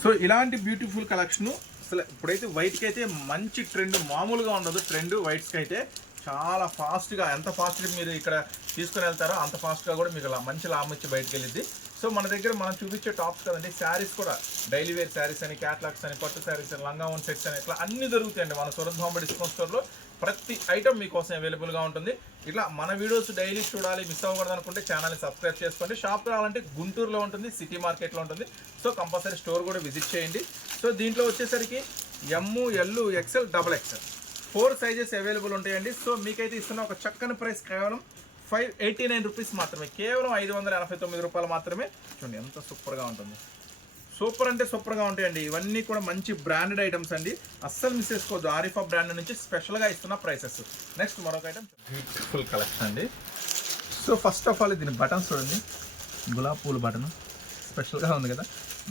సో ఇలాంటి బ్యూటిఫుల్ కలెక్షను అసలు ఇప్పుడైతే వైట్కి అయితే మంచి ట్రెండ్, మామూలుగా ఉండదు ట్రెండ్. వైట్స్కి అయితే చాలా ఫాస్ట్గా, ఎంత ఫాస్ట్గా మీరు ఇక్కడ తీసుకుని వెళ్తారో అంత ఫాస్ట్గా కూడా మీకు మంచి లాభం వచ్చి బయటకు వెళ్ళిద్ది. సో మన దగ్గర మనం చూపించే టాప్స్ కదండి, శారీస్ కూడా డైలీ వేర్ శారీస్ అని, క్యాట్లాగ్స్ అని, పట్టు శారీస్ అని, లంగా ఓన్ సెట్స్ అని, ఇట్లా అన్ని దొరుకుతాయండి మన సూరత్ బాంబే డిస్కౌంట్ స్టోర్లో. ప్రతి ఐటమ్ మీకోసం అవైలబుల్గా ఉంటుంది. ఇట్లా మన వీడియోస్ డైలీ చూడాలి, మిస్ అవ్వకూడదు అనుకుంటే ఛానల్ని సబ్స్క్రైబ్ చేసుకోండి. షాప్ రావాలంటే గుంటూరులో ఉంటుంది, సిటీ మార్కెట్లో ఉంటుంది. సో కంపల్సరీ స్టోర్ కూడా విజిట్ చేయండి. సో దీంట్లో వచ్చేసరికి M, L, XL, double XL 4 sizes available ఉంటాయండి. సో మీకైతే ఇస్తున్న ఒక చక్కని ప్రైస్ కేవలం 589 రూపీస్ మాత్రమే, కేవలం 589 రూపాయలు మాత్రమే. చూడండి ఎంత సూపర్గా ఉంటుంది. సూపర్ అంటే సూపర్గా ఉంటాయండి. ఇవన్నీ కూడా మంచి బ్రాండెడ్ ఐటమ్స్ అండి, అస్సలు మిస్ చేసుకోవద్దు. ఆరిఫా బ్రాండ్ నుంచి స్పెషల్గా ఇస్తున్న ప్రైసెస్. నెక్స్ట్ మరొక ఐటమ్, బ్యూటిఫుల్ కలెక్షన్ అండి. సో ఫస్ట్ ఆఫ్ ఆల్ దీని బటన్స్ చూడండి, గులాబ్ పూల బటన్ స్పెషల్గా ఉంది కదా.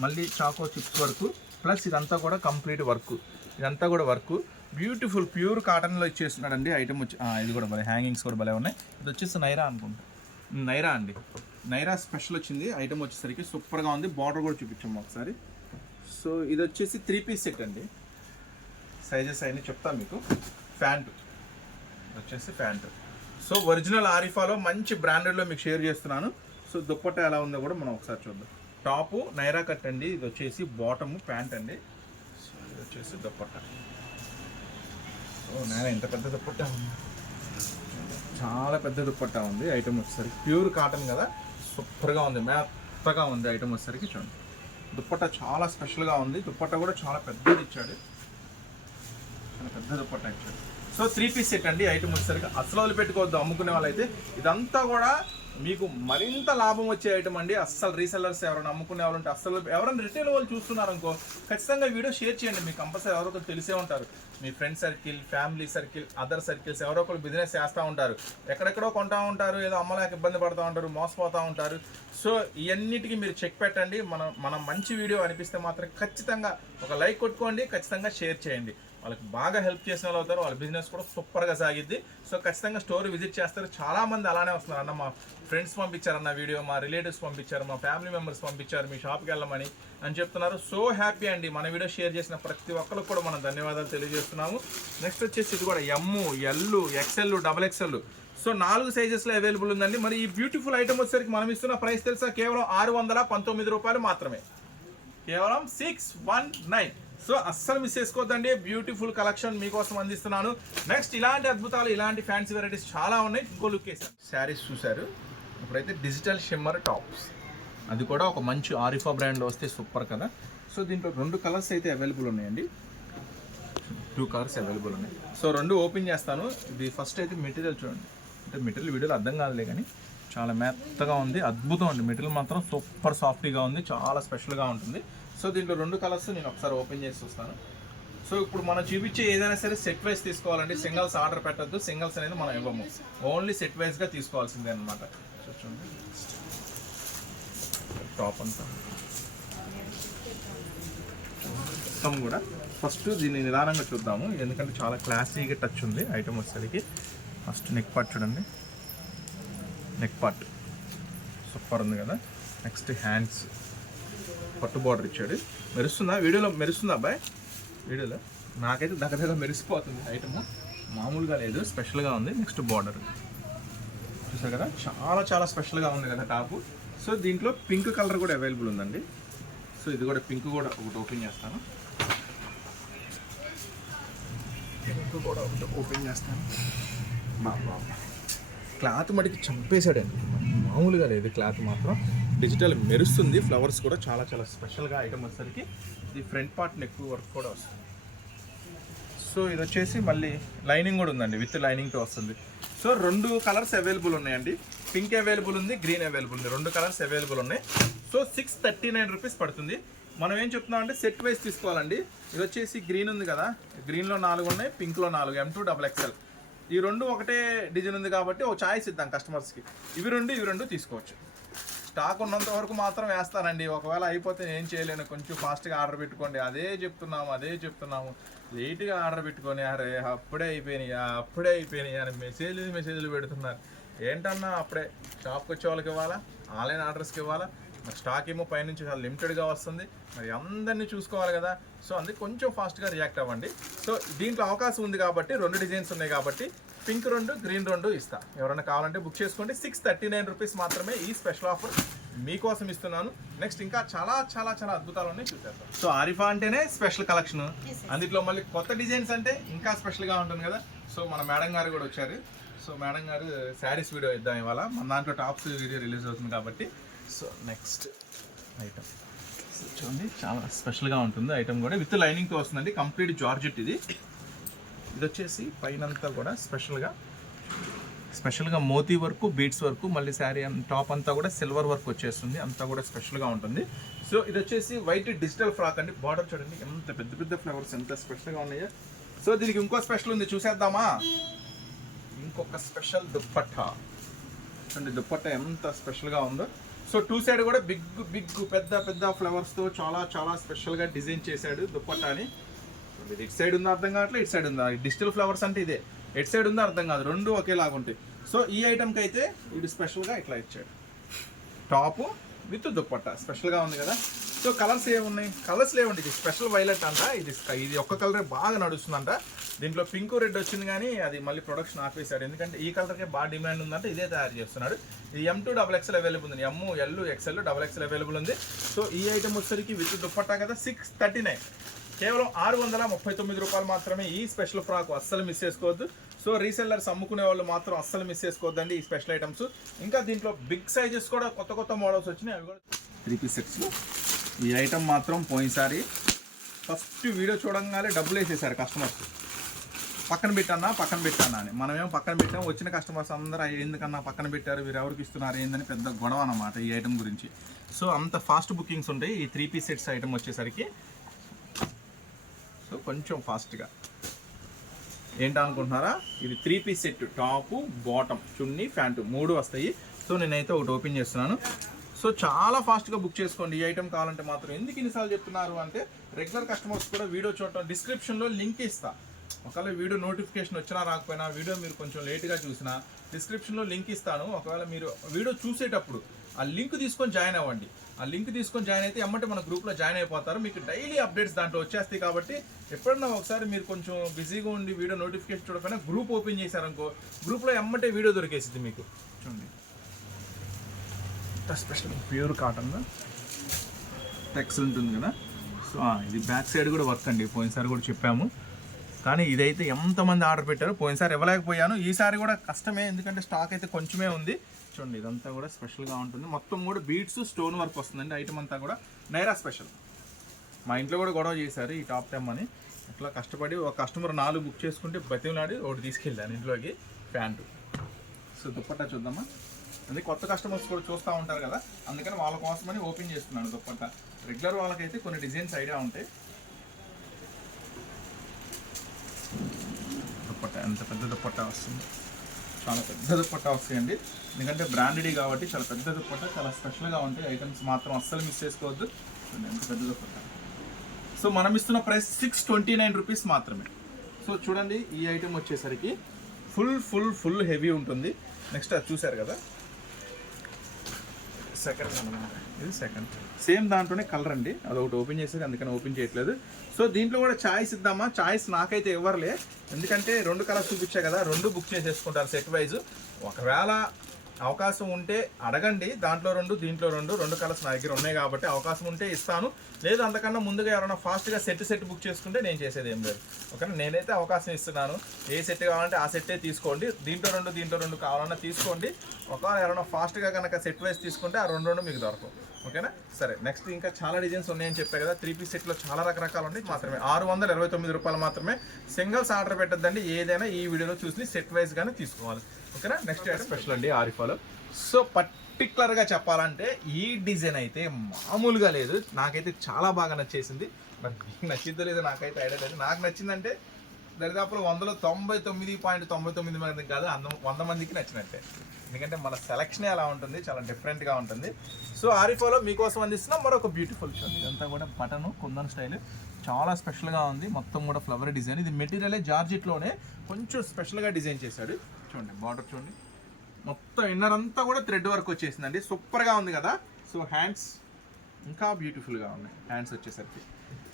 మళ్ళీ చాకో చిప్స్ వర్క్, ప్లస్ ఇదంతా కూడా కంప్లీట్ వర్క్. ఇదంతా కూడా వర్క్ బ్యూటిఫుల్ ప్యూర్ కాటన్లో ఇచ్చేస్తున్నాడండి. ఐటమ్ వచ్చి ఇది కూడా భలే, హ్యాంగింగ్స్ కూడా భలే ఉన్నాయి. ఇది వచ్చేసి నైరా అనుకుంటా, నైరా అండి, నైరా స్పెషల్ వచ్చింది. ఐటమ్ వచ్చేసరికి సూపర్గా ఉంది. బార్డర్ కూడా చూపించాము ఒకసారి. సో ఇది వచ్చేసి 3 పీస్ సెట్ అండి. సైజెస్ అయినా చెప్తాను మీకు. ప్యాంటు వచ్చేసి ప్యాంటు. సో ఒరిజినల్ ఆరిఫాలో మంచి బ్రాండెడ్లో మీకు షేర్ చేస్తున్నాను. సో దుప్పట్ట ఎలా ఉందో కూడా మనం ఒకసారి చూద్దాం. టాపు నైరా కట్ అండి, ఇది వచ్చేసి బాటము ప్యాంట్ అండి. సో ఇది వచ్చేసి దుప్పట్ట. ఓ నేను ఎంత పెద్ద దుప్పట్టా ఉంది, చాలా పెద్ద దుప్పట్టా ఉంది. ఐటమ్ వచ్చేసరికి ప్యూర్ కాటన్ కదా, సూపర్గా ఉంది, మెత్తగా ఉంది. ఐటమ్ వచ్చేసరికి చూడండి, దుప్పట్టా చాలా స్పెషల్గా ఉంది. దుప్పట్టా కూడా చాలా పెద్దది ఇచ్చాడు, చాలా పెద్ద దుప్పట్టా ఇచ్చాడు. సో 3 పీస్ సెట్ అండి. ఐటమ్ వచ్చేసరికి అసలు వదిలిపెట్టుకోవద్దు అమ్ముకునే వాళ్ళైతే. ఇదంతా కూడా మీకు మరింత లాభం వచ్చే ఐటమ్ అండి. అస్సలు రీసెల్లర్స్ ఎవరైనా అమ్ముకునే వాళ్ళు ఉంటే, అస్సలు ఎవరైనా రిటైల్ వాళ్ళు చూస్తున్నారు అనుకో, ఖచ్చితంగా వీడియో షేర్ చేయండి. మీకు కంపల్సరీ ఎవరో ఒకరు తెలిసే ఉంటారు. మీ friend circle, family circle, other circles ఎవరో ఒకరు బిజినెస్ చేస్తూ ఉంటారు, ఎక్కడెక్కడో కొంటూ ఉంటారు, ఏదో అమ్మలేక ఇబ్బంది పడుతూ ఉంటారు, మోసపోతూ ఉంటారు. సో ఇవన్నిటికీ మీరు చెక్ పెట్టండి. మనం మంచి వీడియో అనిపిస్తే మాత్రం ఖచ్చితంగా ఒక లైక్ కొట్టుకోండి, ఖచ్చితంగా షేర్ చేయండి. వాళ్ళకి బాగా హెల్ప్ చేసిన వాళ్ళు అవుతారు, వాళ్ళ బిజినెస్ కూడా సూపర్గా సాగిద్ది. సో ఖచ్చితంగా స్టోర్ విజిట్ చేస్తారు. చాలామంది అలానే వస్తున్నారు, అన్న మా ఫ్రెండ్స్ పంపించారన్న వీడియో, మా రిలేటివ్స్ పంపించారు, మా ఫ్యామిలీ మెంబర్స్ పంపించారు మీ షాప్కి వెళ్ళమని అని చెప్తున్నారు. సో హ్యాపీ అండి. మన వీడియో షేర్ చేసిన ప్రతి ఒక్కరికి కూడా మనం ధన్యవాదాలు తెలియజేస్తున్నాము. నెక్స్ట్ వచ్చేసి ఇది కూడా M, L, XL, double XL. So 4 సైజెస్లో అవైలబుల్ ఉందండి. మరి ఈ బ్యూటిఫుల్ ఐటమ్ వచ్చేసరికి మనం ఇస్తున్న ప్రైస్ తెలుసా, కేవలం 619 రూపాయలు మాత్రమే, కేవలం 619. సో అస్సలు మిస్ చేసుకోవద్దండి. బ్యూటిఫుల్ కలెక్షన్ మీకోసం అందిస్తున్నాను. నెక్స్ట్ ఇలాంటి అద్భుతాలు, ఇలాంటి ఫ్యాన్సీ వెరైటీస్ చాలా ఉన్నాయి. ఇంకో లుక్ వేసాను. శారీస్ చూశారు, ఇప్పుడైతే డిజిటల్ షిమ్మర్ టాప్స్, అది కూడా ఒక మంచి ఆరిఫా బ్రాండ్లో వస్తే సూపర్ కదా. సో దీంట్లో 2 కలర్స్ అయితే అవైలబుల్ ఉన్నాయండి, 2 కలర్స్ అవైలబుల్ ఉన్నాయి. సో 2 ఓపెన్ చేస్తాను. ఇది ఫస్ట్ అయితే మెటీరియల్ చూడండి, అంటే మెటీరియల్ వీడియోలో అర్థం కాదులే కానీ చాలా మెత్తగా ఉంది, అద్భుతం అండి. మెటీరియల్ మాత్రం సూపర్ సాఫ్ట్గా ఉంది, చాలా స్పెషల్గా ఉంటుంది. సో దీంట్లో 2 కలర్స్ నేను ఒకసారి ఓపెన్ చేసి చూస్తాను. సో ఇప్పుడు మనం చూపించే ఏదైనా సరే సెట్ వైజ్ తీసుకోవాలండి, సింగిల్స్ ఆర్డర్ పెట్టద్దు. సింగిల్స్ అనేది మనం ఇవ్వము, ఓన్లీ సెట్ వైజ్గా తీసుకోవాల్సిందే అనమాట. చూడండి టాప్ అంతా మొత్తం కూడా. ఫస్ట్ దీన్ని నిదానంగా చూద్దాము, ఎందుకంటే చాలా క్లాసీగా టచ్ ఉంది ఐటమ్ వచ్చేసరికి. ఫస్ట్ నెక్ పార్ట్ చూడండి, నెక్ పార్ట్ సూపర్ ఉంది కదా. నెక్స్ట్ హ్యాండ్స్ పట్టు బార్డర్ ఇచ్చాడు. మెరుస్తుందా వీడియోలో, మెరుస్తుందా అబ్బాయి వీడియోలో? నాకైతే దగ్గర మెరిసిపోతుంది ఐటమ్, మామూలుగా లేదు, స్పెషల్గా ఉంది. నెక్స్ట్ బార్డర్ చూసారు కదా, చాలా స్పెషల్గా ఉంది కదా టాపు. సో దీంట్లో పింక్ కలర్ కూడా అవైలబుల్ ఉందండి. సో ఇది కూడా పింక్ కూడా ఒకటి ఓపెన్ చేస్తాను, పింక్ కూడా ఒకటి ఓపెన్ చేస్తాను. క్లాత్ మటుకి చంపేశాడండి, మామూలుగా లేదు క్లాత్ మాత్రం. డిజిటల్ మెరుస్తుంది, ఫ్లవర్స్ కూడా చాలా స్పెషల్గా ఐటమ్ వచ్చేసరికి. ఇది ఫ్రంట్ పార్ట్ నెక్ వర్క్ కూడా వస్తుంది. సో ఇది వచ్చేసి మళ్ళీ లైనింగ్ కూడా ఉందండి, విత్ లైనింగ్తో వస్తుంది. సో 2 కలర్స్ అవైలబుల్ ఉన్నాయండి, పింక్ అవైలబుల్ ఉంది, గ్రీన్ అవైలబుల్ ఉంది. 2 కలర్స్ అవైలబుల్ ఉన్నాయి. సో 639 రూపీస్ పడుతుంది. మనం ఏం చెప్తున్నాం అంటే సెట్ వైజ్ తీసుకోవాలండి. ఇది వచ్చేసి గ్రీన్ ఉంది కదా, గ్రీన్లో 4 ఉన్నాయి, పింక్లో 4, M2 డబుల్ ఎక్స్ఎల్. ఈ 2 ఒకటే డిజైన్ ఉంది కాబట్టి ఒక చాయిస్ ఇద్దాం కస్టమర్స్కి. ఇవి రెండు తీసుకోవచ్చు. స్టాక్ ఉన్నంత వరకు మాత్రం వేస్తానండి. ఒకవేళ అయిపోతే నేను చేయలేను. కొంచెం ఫాస్ట్గా ఆర్డర్ పెట్టుకోండి. అదే చెప్తున్నాము. లేట్గా ఆర్డర్ పెట్టుకొని అరే అప్పుడే అయిపోయినాయి అని మెసేజ్లు పెడుతున్నారు. ఏంటన్నా అప్పుడే షాప్కి వచ్చే వాళ్ళకి ఇవ్వాలా, ఆన్లైన్ ఆర్డర్స్కి ఇవ్వాలా, మరి స్టాక్ ఏమో పైనుంచి చాలా లిమిటెడ్గా వస్తుంది. మరి అందరినీ చూసుకోవాలి కదా. సో అందుకే కొంచెం ఫాస్ట్గా రియాక్ట్ అవ్వండి. సో దీంట్లో అవకాశం ఉంది కాబట్టి 2 డిజైన్స్ ఉన్నాయి కాబట్టి పింక్ 2 గ్రీన్ 2 ఇస్తా. ఎవరైనా కావాలంటే బుక్ చేసుకోండి. 639 రూపీస్ మాత్రమే ఈ స్పెషల్ ఆఫర్ మీకోసం ఇస్తున్నాను. నెక్స్ట్ ఇంకా చాలా అద్భుతాలు ఉన్నాయి, చూసేస్తాం. సో ఆరిఫా అంటేనే స్పెషల్ కలెక్షన్, అందులో మళ్ళీ కొత్త డిజైన్స్ అంటే ఇంకా స్పెషల్గా ఉంటుంది కదా. సో మన మేడం గారు కూడా వచ్చారు. సో మేడం గారు శారీస్ వీడియో ఇద్దాం ఇవాళ. మన దాంట్లో టాప్స్ వీడియో రిలీజ్ అవుతుంది కాబట్టి. సో నెక్స్ట్ ఐటమ్ చూడండి, చాలా స్పెషల్గా ఉంటుంది ఐటమ్ కూడా. విత్ లైనింగ్తో వస్తుందండి. కంప్లీట్ జార్జెట్ ఇది వచ్చేసి పైనంతా కూడా స్పెషల్గా మోతీ వర్క్, బీడ్స్ వర్క్, మళ్ళీ శారీ టాప్ అంతా కూడా సిల్వర్ వర్క్ వచ్చేస్తుంది. అంతా కూడా స్పెషల్గా ఉంటుంది. సో ఇది వచ్చేసి వైట్ డిజిటల్ ఫ్రాక్ అండి. బార్డర్ చూడండి ఎంత పెద్ద ఫ్లవర్స్ ఎంత స్పెషల్గా ఉన్నాయో. సో దీనికి ఇంకో స్పెషల్ ఉంది, చూసేద్దామా. ఇంకొక స్పెషల్ దుప్పట్టా చూడండి, దుప్పట్టా ఎంత స్పెషల్గా ఉందో. సో 2 సైడ్ కూడా బిగ్ పెద్ద ఫ్లవర్స్తో చాలా స్పెషల్గా డిజైన్ చేశాడు దుప్పట్టాని. ఇది ఇటు సైడ్ ఉందో అర్థం కావట్లేదు, ఇటు సైడ్ ఉందా. డిజిటల్ ఫ్లవర్స్ అంటే ఇదే, ఎటు సైడ్ ఉందో అర్థం కాదు, 2 ఒకేలాగా ఉంటాయి. సో ఈ ఐటమ్కి అయితే ఇది స్పెషల్గా ఇట్లా ఇచ్చాడు. టాపు విత్ దుప్పట్టా స్పెషల్గా ఉంది కదా. సో కలర్స్ ఏమున్నాయి, కలర్స్ లేవండి. ఇది స్పెషల్ వైలెట్ అంట. ఇది ఒక్క కలరే బాగా నడుస్తుందంట. దీంట్లో పింక్ రెడ్ వచ్చింది కానీ అది మళ్ళీ ప్రొడక్షన్ ఆపేశాడు. ఎందుకంటే ఈ కలర్కే బాగా డిమాండ్ ఉందంటే ఇదే తయారు చేస్తున్నాడు. ఇది M2 XXL అవైలబుల్ ఉంది. M, L, XL, XXL available ఉంది. సో ఈ ఐటమ్ వచ్చేసరికి విత్ దుప్పట్టా కదా 639, కేవలం 639 రూపాయలు మాత్రమే. ఈ స్పెషల్ ఫ్రాక్ అస్సలు మిస్ చేసుకోవద్దు. సో రీసెల్లర్స్ అమ్ముకునే వాళ్ళు మాత్రం అస్సలు మిస్ చేసుకోవద్దండి ఈ స్పెషల్ ఐటమ్స్. ఇంకా దీంట్లో బిగ్ సైజెస్ కూడా కొత్త మోడల్స్ వచ్చినాయి, అవి కూడా 3 పీస్ సెట్స్లో. ఈ ఐటమ్ మాత్రం పోయినసారి ఫస్ట్ వీడియో చూడంగానే డబ్బులు వేసేసారు కస్టమర్స్. పక్కన పెట్టానా అని. మనమేమో పక్కన పెట్టాం. వచ్చిన కస్టమర్స్ అందరూ ఎందుకన్నా పక్కన పెట్టారు, వీరు ఎవరికి ఇస్తున్నారు ఏందని పెద్ద గొడవ అన్నమాట ఈ ఐటమ్ గురించి. సో అంత ఫాస్ట్ బుకింగ్స్ ఉంటాయి ఈ 3 పీస్ సెట్స్ ఐటమ్ వచ్చేసరికి. సో కొంచెం ఫాస్ట్గా ఏంటనుకుంటున్నారా, ఇది 3 పీస్ సెట్, టాపు బాటమ్ చున్నీ ప్యాంటు 3 వస్తాయి. సో నేనైతే ఒకటి ఓపెన్ చేస్తున్నాను. సో చాలా ఫాస్ట్గా బుక్ చేసుకోండి ఈ ఐటమ్ కావాలంటే మాత్రం. ఎందుకు ఇన్నిసార్లు చెప్తున్నారు అంటే రెగ్యులర్ కస్టమర్స్ కూడా వీడియో చూడటం, డిస్క్రిప్షన్లో లింక్ ఇస్తా. ఒకవేళ వీడియో నోటిఫికేషన్ వచ్చినా రాకపోయినా, వీడియో మీరు కొంచెం లేట్గా చూసినా డిస్క్రిప్షన్లో లింక్ ఇస్తాను. ఒకవేళ మీరు వీడియో చూసేటప్పుడు ఆ లింక్ తీసుకొని జాయిన్ అవ్వండి. ఆ లింక్ తీసుకొని జాయిన్ అయితే ఎమ్మటే మన గ్రూప్లో జాయిన్ అయిపోతారు. మీకు డైలీ అప్డేట్స్ దాంట్లో వచ్చేస్తాయి. కాబట్టి ఎప్పుడన్నా ఒకసారి మీరు కొంచెం బిజీగా ఉండి వీడియో నోటిఫికేషన్ చూడకపోయినా గ్రూప్ ఓపెన్ చేశారనుకో, గ్రూప్లో ఎమ్మటే వీడియో దొరికేసింది మీకు. చూడండి స్పెషల్ ప్యూర్ కాటన్ టెక్స్ ఉంటుంది కదా. సో ఇది బ్యాక్ సైడ్ కూడా వర్క్ అండి, పోయినసారి కూడా చెప్పాము. కానీ ఇదైతే ఎంతమంది ఆర్డర్ పెట్టారు, పోయినసారి ఇవ్వలేకపోయాను. ఈసారి కూడా కష్టమే, ఎందుకంటే స్టాక్ అయితే కొంచెమే ఉంది. చూడండి ఇదంతా కూడా స్పెషల్గా ఉంటుంది. మొత్తం కూడా బీడ్స్ స్టోన్ వర్క్ వస్తుందండి. ఐటమ్ అంతా కూడా నైరా స్పెషల్. మా ఇంట్లో కూడా గొడవ చేశారు ఈ టాప్ 10 అని. అట్లా కష్టపడి ఒక కస్టమర్ 4 బుక్ చేసుకుంటే బతిమలాడి ఒకటి తీసుకెళ్ళాను ఇంట్లోకి, ప్యాంటు. సో దుప్పట్టా చూద్దామా. అందుకే కొత్త కస్టమర్స్ కూడా చూస్తూ ఉంటారు కదా, అందుకని వాళ్ళ కోసమని ఓపెన్ చేస్తున్నాను దుప్పట్టా. రెగ్యులర్ వాళ్ళకైతే కొన్ని డిజైన్స్ ఐడియా ఉంటాయి. దుప్పట్టా ఎంత పెద్ద దుప్పట్టా వస్తుంది, చాలా పెద్ద దుప్పట్టా వస్తాయండి. ఎందుకంటే బ్రాండెడ్ కాబట్టి చాలా పెద్ద దుప్పట్టా, చాలా స్పెషల్గా ఉంటాయి ఐటమ్స్ మాత్రం అస్సలు మిస్ చేసుకోవద్దు. ఎంత పెద్ద దుప్పట్టా. సో మనం ఇస్తున్న ప్రైస్ 629 రూపీస్ మాత్రమే. సో చూడండి ఈ ఐటమ్ వచ్చేసరికి ఫుల్ హెవీ ఉంటుంది. నెక్స్ట్ అది చూసారు కదా, సెకండ్ అనమాట. ఇది సెకండ్ సేమ్ దాంట్లోనే కలర్ అండి. అది ఒకటి ఓపెన్ చేసేది, అందుకని ఓపెన్ చేయట్లేదు. సో దీంట్లో కూడా చాయిస్ ఇద్దామా. చాయిస్ నాకైతే ఇవ్వరులే, ఎందుకంటే 2 కలర్స్ చూపించా కదా, 2 బుక్ చేసేసుకుంటారు సెట్ వైజ్. ఒకవేళ అవకాశం ఉంటే అడగండి, దాంట్లో 2 దీంట్లో 2 కలర్స్ నా దగ్గర ఉన్నాయి కాబట్టి అవకాశం ఉంటే ఇస్తాను. లేదు అంతకన్నా ముందుగా ఎవరైనా ఫాస్ట్గా సెట్ బుక్ చేసుకుంటే నేను చేసేది ఏం లేదు. ఓకేనా, నేనైతే అవకాశం ఇస్తున్నాను. ఏ సెట్ కావాలంటే ఆ సెట్టే తీసుకోండి. దీంట్లో 2 కావాలన్నా తీసుకోండి. ఒకవేళ ఎవరైనా ఫాస్ట్గా కనుక సెట్ వైజ్ తీసుకుంటే ఆ 2 మీకు దొరకవు. ఓకేనా, సరే. నెక్స్ట్ ఇంకా చాలా డిజైన్స్ ఉన్నాయని చెప్పే కదా. 3 పీస్ సెట్లో చాలా రకరకాలు ఉన్నాయి. మాత్రమే 629 రూపాయలు మాత్రమే. సింగిల్స్ ఆర్డర్ పెట్టద్దండి, ఏదైనా ఈ వీడియోలో చూసి సెట్ వైజ్ గానే తీసుకోవాలి. ఓకేనా, నెక్స్ట్ స్పెషల్ అండి ఆరిఫాలో. సో పర్టికులర్గా చెప్పాలంటే ఈ డిజైన్ అయితే మామూలుగా లేదు, నాకైతే చాలా బాగా నచ్చేసింది. మరి మీకు నచ్చిందో లేదో నాకైతే ఐడియా లేదు. నాకు నచ్చిందంటే దరిదాపులో 199.99 మందికి కాదు 100 మందికి నచ్చినట్టే. ఎందుకంటే మన సెలక్షనే అలా ఉంటుంది, చాలా డిఫరెంట్గా ఉంటుంది. సో ఆరిఫాలో మీకోసం అందిస్తున్న మరొక బ్యూటిఫుల్ షర్ట్. ఇదంతా కూడా బటను కుందన్ స్టైల్, చాలా స్పెషల్గా ఉంది. మొత్తం కూడా ఫ్లవర్ డిజైన్. ఇది మెటీరియలే జార్జిట్లోనే కొంచెం స్పెషల్గా డిజైన్ చేశాడు. చూడండి బార్డర్ చూడండి, మొత్తం ఇన్నర్ అంతా కూడా థ్రెడ్ వర్క్ వచ్చేసిందండి. సూపర్గా ఉంది కదా. సో హ్యాండ్స్ ఇంకా బ్యూటిఫుల్గా ఉన్నాయి హ్యాండ్స్ వచ్చేసరికి.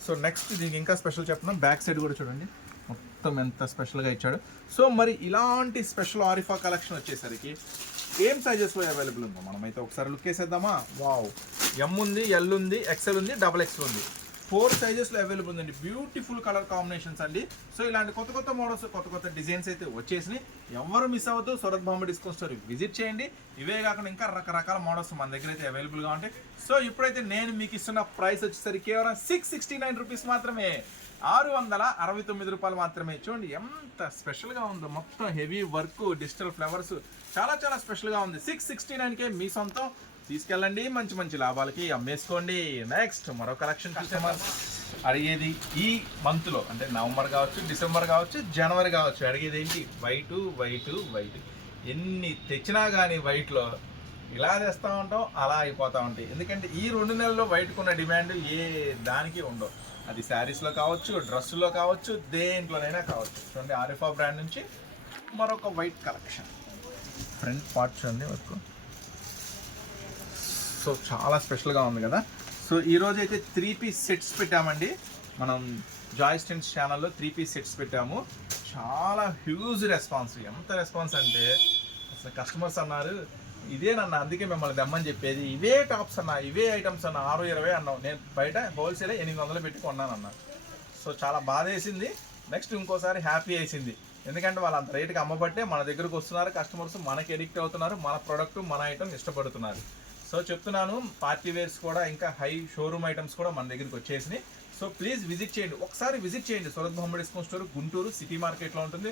సో నెక్స్ట్ దీనికి ఇంకా స్పెషల్ చెప్తున్నాం, బ్యాక్ సైడ్ కూడా చూడండి మొత్తం ఎంత స్పెషల్గా ఇచ్చాడు. సో మరి ఇలాంటి స్పెషల్ ఆరిఫా కలెక్షన్ వచ్చేసరికి ఏం సైజెస్లో అవైలబుల్ ఉందో మనమైతే ఒకసారి లుక్ వేసేద్దామా. వావ్, ఎం ఉంది, ఎల్ ఉంది, ఎక్సెల్ ఉంది, XXL ఉంది. 4 సైజెస్లో అవైలబుల్ ఉందండి. బ్యూటిఫుల్ కలర్ కాంబినేషన్స్ అండి. సో ఇలాంటి కొత్త కొత్త మోడల్స్, కొత్త కొత్త డిజైన్స్ అయితే వచ్చేసినాయి. ఎవరు మిస్ అవ్వద్దు, Surat Bombay discount store visit చేయండి. ఇవే కాకుండా ఇంకా రకరకాల మోడల్స్ మన దగ్గర అయితే అవైలబుల్గా ఉంటాయి. సో ఇప్పుడైతే నేను మీకు ఇస్తున్న ప్రైస్ వచ్చేసరికి కేవలం 669 రూపీస్ మాత్రమే, 669 రూపాయలు మాత్రమే. చూడండి ఎంత స్పెషల్గా ఉందో, మొత్తం హెవీ వర్క్, డిజిటల్ ఫ్లవర్స్, చాలా చాలా స్పెషల్గా ఉంది. 669కే మీ సొంతం, తీసుకెళ్ళండి, మంచి మంచి లాభాలకి అమ్మేసుకోండి. నెక్స్ట్ మరో కలెక్షన్ కస్టమర్ అడిగేది ఈ మంత్లో, అంటే నవంబర్ కావచ్చు, డిసెంబర్ కావచ్చు, జనవరి కావచ్చు, అడిగేది ఏంటి? White white white. ఎన్ని తెచ్చినా కానీ వైట్లో ఇలా తెస్తూ ఉంటాం, అలా అయిపోతూ ఉంటాయి. ఎందుకంటే ఈ 2 నెలల్లో వైట్కున్న డిమాండ్ ఏ దానికి ఉండవు. అది శారీస్లో కావచ్చు, డ్రెస్సులో కావచ్చు, దేంట్లోనైనా కావచ్చు. చూడండి ఆరిఫా బ్రాండ్ నుంచి మరొక వైట్ కలెక్షన్. ఫ్రంట్ పార్ట్ చూడండి వర్క్, సో చాలా స్పెషల్గా ఉంది కదా. సో ఈరోజు అయితే 3 పీస్ సెట్స్ పెట్టామండి. మనం జాయ్ స్టెంట్స్ ఛానల్లో 3 పీస్ సెట్స్ పెట్టాము. చాలా హ్యూజ్ రెస్పాన్స్. ఎంత రెస్పాన్స్ అంటే అసలు కస్టమర్స్ అన్నారు ఇదేనన్న, అందుకే మిమ్మల్ని దమ్మని చెప్పేది, ఇవే టాప్స్ అన్న, ఇవే ఐటమ్స్ అన్న, 620 అన్నావు. నేను బయట హోల్సేల్ 800 పెట్టి కొన్నాను అన్న. సో చాలా బాధ వేసింది. నెక్స్ట్ ఇంకోసారి హ్యాపీ వేసింది. ఎందుకంటే వాళ్ళు అంత రేటుకి అమ్మబట్టే మన దగ్గరకు వస్తున్నారు కస్టమర్స్, మనకి ఎడిక్ట్ అవుతున్నారు, మన ప్రోడక్ట్ మన ఐటమ్ ఇష్టపడుతున్నారు. సో చెప్తున్నాను, పార్టీ వేర్స్ కూడా ఇంకా హై షోరూమ్ ఐటమ్స్ కూడా మన దగ్గరికి వచ్చేసినాయి. సో ప్లీజ్ విజిట్ చేయండి, ఒకసారి విజిట్ చేయండి. Surat Bombay discount store Guntur city మార్కెట్లో ఉంటుంది.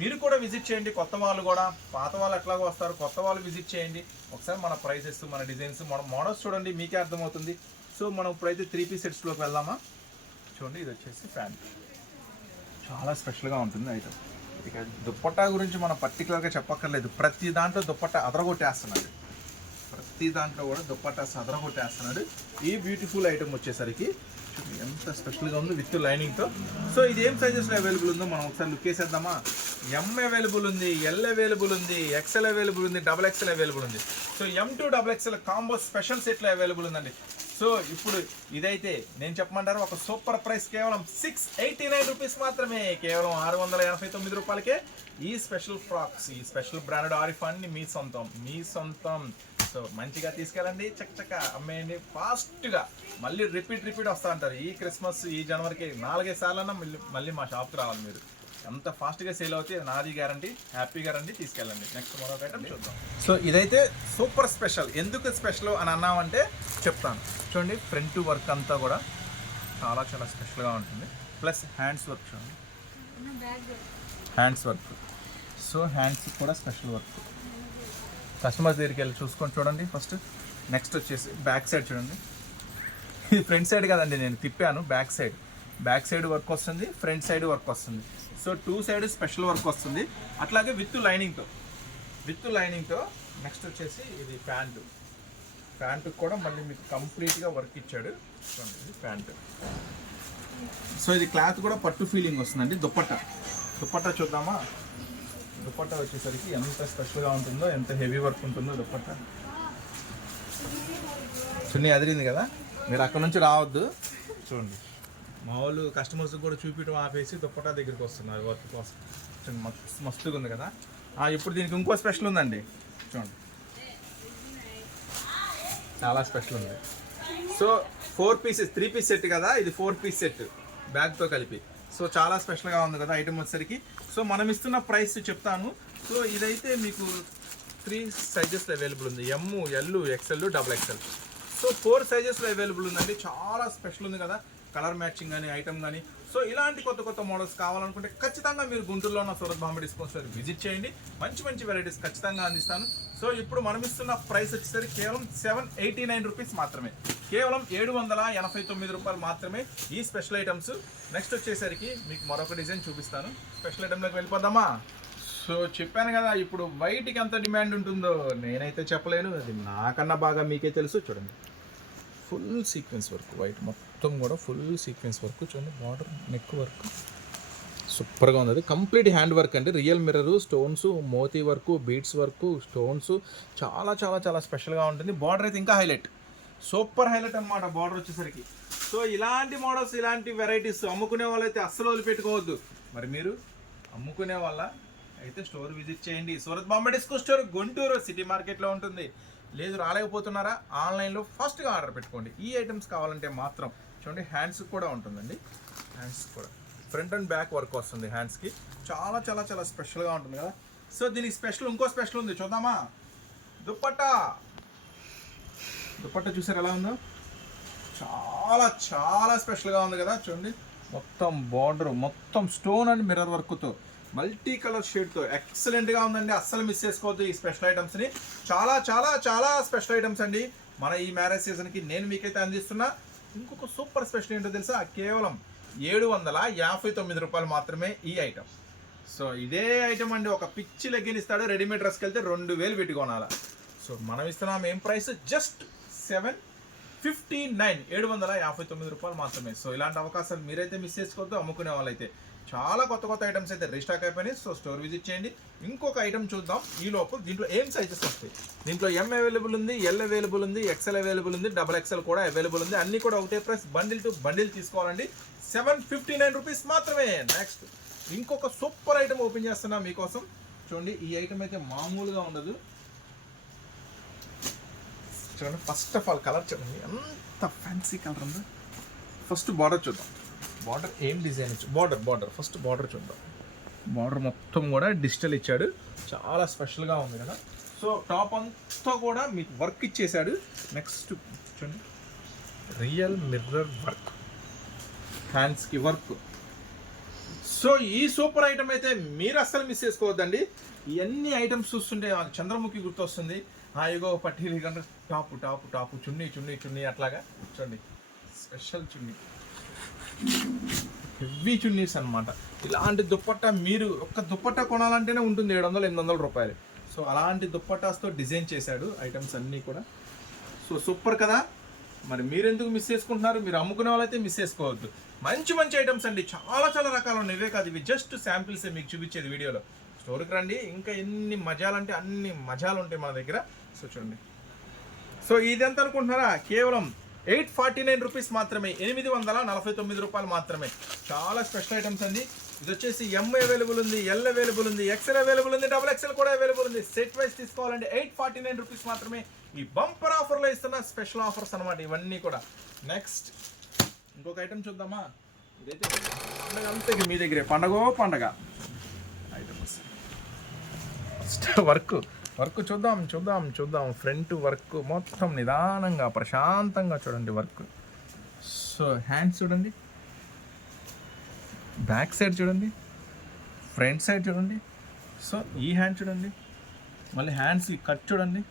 మీరు కూడా విజిట్ చేయండి. కొత్త వాళ్ళు కూడా, పాత వాళ్ళు ఎట్లాగో వస్తారు, కొత్త వాళ్ళు విజిట్ చేయండి. ఒకసారి మన ప్రైసెస్, మన డిజైన్స్, మన మోడల్స్ చూడండి, మీకే అర్థమవుతుంది. సో మనం ఇప్పుడైతే 3 పీస్ సెట్స్లోకి వెళ్దామా. చూడండి ఇది వచ్చేసి ప్యాంట్, చాలా స్పెషల్గా ఉంటుంది ఐటమ్. ఇక దుప్పట్టా గురించి మనం పర్టికులర్గా చెప్పక్కర్లేదు, ప్రతి దాంట్లో దుప్పట్టా అదరగొట్టేస్తున్నాడు. ప్రతి దాంట్లో కూడా దుప్పట్టా అదరగొట్టేస్తున్నాడు. ఈ బ్యూటిఫుల్ ఐటమ్ వచ్చేసరికి ఎంత స్పెషల్గా ఉంది విత్ లైనింగ్తో. సో ఇది ఏం సైజెస్లో అవైలబుల్ ఉందో మనం ఒకసారి లుక్ వేసేద్దామా. ఎం అవైలబుల్ ఉంది, ఎల్ అవైలబుల్ ఉంది, ఎక్సెల్ అవైలబుల్ ఉంది, XXL అవైలబుల్ ఉంది. So M to XXL combo special సెట్లో అవైలబుల్ ఉందండి. సో ఇప్పుడు ఇదైతే నేను చెప్పమంటారు ఒక సూపర్ ప్రైస్, కేవలం 689 రూపీస్ మాత్రమే, కేవలం 689 రూపాయలకే ఈ స్పెషల్ ఫ్రాక్స్, ఈ స్పెషల్ బ్రాండెడ్ ఆరిఫాన్ని మీ సొంతం. సో మంచిగా తీసుకెళ్ళండి, చక్క అమ్మేయండి ఫాస్ట్గా. మళ్ళీ రిపీట్ వస్తూ ఉంటారు. ఈ క్రిస్మస్, ఈ జనవరికి 4-5 సార్లన్నా మళ్ళీ మా షాప్కి రావాలి మీరు. ఎంత ఫాస్ట్గా సేల్ అవుతాయి నాది గ్యారంటీ, హ్యాపీ గ్యారంటీ. తీసుకెళ్ళండి. నెక్స్ట్ మరొక ఐటమ్ చూద్దాం. సో ఇదైతే సూపర్ స్పెషల్. ఎందుకు స్పెషల్ అని అన్నామంటే చెప్తాను. చూడండి ఫ్రంట్ వర్క్ అంతా కూడా చాలా చాలా స్పెషల్గా ఉంటుంది. ప్లస్ హ్యాండ్స్ వర్క్ చూడండి, హ్యాండ్స్ వర్క్. సో హ్యాండ్స్ కూడా స్పెషల్ వర్క్. కస్టమర్స్ దగ్గరికి వెళ్ళి చూసుకొని చూడండి ఫస్ట్. నెక్స్ట్ వచ్చేసి బ్యాక్ సైడ్ చూడండి. ఇది ఫ్రంట్ సైడ్ కదండి, నేను తిప్పాను. బ్యాక్ సైడ్ వర్క్ వస్తుంది, ఫ్రంట్ సైడ్ వర్క్ వస్తుంది. సో 2 సైడ్ స్పెషల్ వర్క్ వస్తుంది. అట్లాగే విత్ లైనింగ్తో. నెక్స్ట్ వచ్చేసి ఇది ప్యాంటు కూడా మళ్ళీ మీకు కంప్లీట్గా వర్క్ ఇచ్చాడు. చూడండి ఇది ప్యాంటు. సో ఇది క్లాత్ కూడా పట్టు ఫీలింగ్ వస్తుందండి. దుప్పట్టా చూద్దామా. దుప్పట్టా వచ్చేసరికి ఎంత స్పెషల్గా ఉంటుందో, ఎంత హెవీ వర్క్ ఉంటుందో దుప్పట్టా. చున్నీ అదిరింది కదా, మీరు అక్కడ నుంచి రావద్దు. చూడండి మామూలు కస్టమర్స్ కూడా చూపించడం ఆపేసి దుప్పట్టా దగ్గరికి వస్తున్నారు వర్క్ కోసం. మస్తుగా ఉంది కదా. ఇప్పుడు దీనికి ఇంకో స్పెషల్ ఉందండి. చూడండి చాలా స్పెషల్ ఉంది. సో 4 పీసెస్, 3 పీస్ సెట్ కదా, ఇది 4 పీస్ సెట్ బ్యాగ్తో కలిపి. సో చాలా స్పెషల్గా ఉంది కదా ఐటమ్ వచ్చేసరికి. సో మనం ఇస్తున్న ప్రైస్ చెప్తాను. సో ఇదైతే మీకు 3 సైజెస్లో అవైలబుల్ ఉంది. M, L, XL, XXL. So 4 సైజెస్లో అవైలబుల్ ఉందండి. చాలా స్పెషల్ ఉంది కదా. కలర్ మ్యాచింగ్ కానీ ఐటమ్ కానీ. సో ఇలాంటి కొత్త కొత్త మోడల్స్ కావాలనుకుంటే ఖచ్చితంగా మీరు గుంటూరులో ఉన్న Surat Bombay discount store visit చేయండి. మంచి మంచి వెరైటీస్ ఖచ్చితంగా అందిస్తాను. సో ఇప్పుడు మనం ఇస్తున్న ప్రైస్ వచ్చేసరికి కేవలం 789 రూపీస్ మాత్రమే, కేవలం 789 రూపాయలు మాత్రమే ఈ స్పెషల్ ఐటమ్స్. నెక్స్ట్ వచ్చేసరికి మీకు మరొక డిజైన్ చూపిస్తాను. స్పెషల్ ఐటమ్లోకి వెళ్ళిపోదామా? సో చెప్పాను కదా, ఇప్పుడు వైట్కి ఎంత డిమాండ్ ఉంటుందో నేనైతే చెప్పలేను, అది నాకన్నా బాగా మీకే తెలుసు. చూడండి, ఫుల్ సీక్వెన్స్ వర్క్, వైట్ మొత్తం కూడా ఫుల్ సీక్వెన్స్ వర్క్. చూడండి, బార్డర్ నెక్ వర్క్ సూపర్గా ఉంది. అది కంప్లీట్ హ్యాండ్ వర్క్ అండి, రియల్ మిర్రరు, స్టోన్స్, మోతీ వర్క్, బీడ్స్ వర్క్, స్టోన్స్, చాలా చాలా చాలా స్పెషల్గా ఉంటుంది. బార్డర్ అయితే ఇంకా హైలైట్, సూపర్ హైలైట్ అనమాట బార్డర్ వచ్చేసరికి. సో ఇలాంటి మోడల్స్, ఇలాంటి వెరైటీస్ అమ్ముకునే వాళ్ళైతే అస్సలు వదిలిపెట్టుకోవద్దు. మరి మీరు అమ్ముకునే వాళ్ళ అయితే స్టోర్ విజిట్ చేయండి. Surat Bombay discount store Guntur city మార్కెట్లో ఉంటుంది. లేదు రాలేకపోతున్నారా, ఆన్లైన్లో ఫాస్ట్గా ఆర్డర్ పెట్టుకోండి. ఈ ఐటమ్స్ కావాలంటే మాత్రం చూడండి, హ్యాండ్స్ కూడా ఉంటుందండి. హ్యాండ్స్ కూడా ఫ్రంట్ అండ్ బ్యాక్ వర్క్ వస్తుంది హ్యాండ్స్కి, చాలా చాలా చాలా స్పెషల్గా ఉంటుంది కదా. సో దీనికి స్పెషల్, ఇంకో స్పెషల్ ఉంది, చూద్దామా? దుప్పట్టా. దుప్పట్టా చూసారు ఎలా ఉందో, చాలా చాలా స్పెషల్గా ఉంది కదా. చూడండి, మొత్తం బార్డర్ మొత్తం స్టోన్ అండ్ మిర్రర్ వర్క్తో, మల్టీ కలర్ షేడ్తో ఎక్సలెంట్గా ఉందండి. అస్సలు మిస్ చేసుకోవద్దు ఈ స్పెషల్ ఐటమ్స్ని. చాలా చాలా చాలా స్పెషల్ ఐటమ్స్ అండి మన ఈ మ్యారేజ్ సీజన్కి నేను మీకైతే అందిస్తున్నా. ఇంకొక సూపర్ స్పెషల్ ఏంటో తెలుసా, కేవలం 759 రూపాయలు మాత్రమే ఈ ఐటమ్. సో ఇదే ఐటమ్ అండి, ఒక పిచ్చి లెగ్గిన్ ఇస్తాడు, రెడీమేడ్ డ్రెస్కి వెళ్తే 2000 పెట్టి కొనాలా. సో మనం ఇస్తున్నాం ఏం ప్రైస్, జస్ట్ 759 రూపాయలు మాత్రమే. సో ఇలాంటి అవకాశాలు మీరైతే మిస్ చేసుకోవద్దు. అమ్ముకునే వాళ్ళైతే చాలా కొత్త కొత్త ఐటమ్స్ అయితే రీస్టాక్ అయిపోయినాయి. సో స్టోర్ విజిట్ చేయండి. ఇంకొక ఐటమ్ చూద్దాం ఈ లోపు. దీంట్లో ఏం సైజెస్ వస్తాయి, దీంట్లో ఎం అవైలబుల్ ఉంది, ఎల్ అవైలబుల్ ఉంది, ఎక్సెల్ అవైలబుల్ ఉంది, XXL కూడా అవైలబుల్ ఉంది. అన్నీ కూడా ఒకటే ప్రైస్, బండిల్ టు బండిల్ తీసుకోవాలండి. 759 రూపీస్ మాత్రమే. నెక్స్ట్ ఇంకొక సూపర్ ఐటమ్ ఓపెన్ చేస్తున్నా మీకోసం. చూడండి, ఈ ఐటమ్ అయితే మామూలుగా ఉండదు. చూడండి, ఫస్ట్ ఆఫ్ ఆల్ కలర్ చూడండి, ఎంత ఫ్యాన్సీ కలర్ ఉందో. ఫస్ట్ బార్డర్ చూద్దాం, బార్డర్ ఏం డిజైన్ ఇచ్చు, బార్డర్ ఫస్ట్ బార్డర్ చూద్దాం. బార్డర్ మొత్తం కూడా డిజిటల్ ఇచ్చాడు, చాలా స్పెషల్గా ఉంది కదా. సో టాప్ అంతా కూడా మీకు వర్క్ ఇచ్చేసాడు. నెక్స్ట్ చూడండి, రియల్ మిర్రర్ వర్క్, హ్యాండ్స్కి వర్క్. సో ఈ సూపర్ ఐటమ్ అయితే మీరు అస్సలు మిస్ చేసుకోవద్దండి. ఇవన్నీ ఐటమ్స్ చూస్తుంటే చంద్రముఖి గుర్తొస్తుంది. ఇగో పట్టీలు కంటే టాపు టాపు టాపు, చున్నీ చున్నీ చున్నీ, అట్లాగా చూడండి, స్పెషల్ చున్నీ, హెవీ చున్నీస్ అనమాట. ఇలాంటి దుప్పట్టా మీరు ఒక్క దుప్పట్టా కొనాలంటేనే ఉంటుంది 700-800 రూపాయలు. సో అలాంటి దుప్పట్టాస్తో డిజైన్ చేశాడు ఐటమ్స్ అన్నీ కూడా. సో సూపర్ కదా. మరి మీరెందుకు మిస్ చేసుకుంటున్నారు, మీరు అమ్ముకునే వాళ్ళైతే మిస్ చేసుకోవద్దు. మంచి మంచి ఐటమ్స్ అండి, చాలా చాలా రకాలు ఉన్నాయి. ఇవే కాదు, ఇవి జస్ట్ శాంపిల్సే మీకు చూపించేది వీడియోలో. స్టోర్కి రండి, ఇంకా ఎన్ని మజాలు అంటే అన్ని మజాలు ఉంటాయి మన దగ్గర. సో చూడండి, సో ఇది ఎంత అనుకుంటున్నారా, కేవలం 849 రూపీస్ మాత్రమే, 849 రూపాయలు మాత్రమే. చాలా స్పెషల్ ఐటమ్స్ అండి. ఇది వచ్చేసి ఎం అవైలబుల్ ఉంది, ఎల్ అవైలబుల్ ఉంది, ఎక్సెల్ అవైలబుల్ ఉంది, XXL కూడా అవైలబుల్ ఉంది. సెట్ వైజ్ తీసుకోవాలంటే 849 రూపీస్ మాత్రమే. ఈ బంపర్ ఆఫర్లో ఇస్తున్న స్పెషల్ ఆఫర్స్ అనమాట ఇవన్నీ కూడా. నెక్స్ట్ ఇంకొక ఐటమ్ చూద్దామా. ఇదైతే పండగ అంతే మీ దగ్గరే, పండగ ఐటమ్స్. ఫస్ట్ వర్క్ చూద్దాం. ఫ్రంట్ వర్క్ మొత్తం నిదానంగా ప్రశాంతంగా చూడండి వర్క్. సో హ్యాండ్స్ చూడండి, బ్యాక్ సైడ్ చూడండి, ఫ్రంట్ సైడ్ చూడండి. సో ఈ హ్యాండ్ చూడండి, మళ్ళీ హ్యాండ్స్ కట్ చూడండి.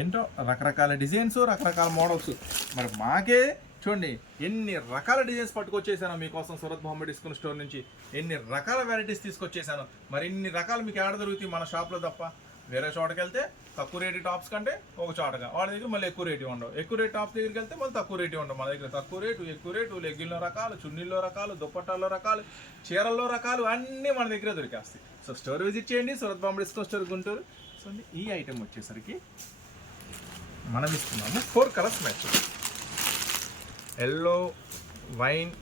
ఏంటో రకరకాల డిజైన్స్, రకరకాల మోడల్స్. మరి మాకే చూడండి ఎన్ని రకాల డిజైన్స్ పట్టుకొచ్చేసాను మీకోసం సూరత్ బాంబే డిస్కౌంట్ స్టోర్ నుంచి. ఎన్ని రకాల వెరైటీస్ తీసుకొచ్చేసాను. మరి ఇన్ని రకాలు మీకు ఏడ దొరుకుతాయి మన షాప్లో తప్ప. వేరే చోటకి వెళ్తే తక్కువ రేటు టాప్స్ కంటే ఒక చోటగా, వాడి దగ్గర మళ్ళీ ఎక్కువ రేటు ఉండవు. ఎక్కువ రేటు టాప్స్ దగ్గరికి వెళ్తే మళ్ళీ తక్కువ రేటు ఉండవు. మన దగ్గర తక్కువ రేటు, ఎక్కువ రేటు, లెగ్గిన్లో రకాలు, చున్నీల్లో రకాలు, దుప్పట్టాల్లో రకాలు, చీరల్లో రకాలు అన్నీ మన దగ్గర దొరికేస్తాయి. సో స్టోర్ విజిట్ చేయండి, Surat Bombay discount store Guntur. So ఈ ఐటెం వచ్చేసరికి మనం ఇస్తున్నాము 4 colours match, yellow, wine,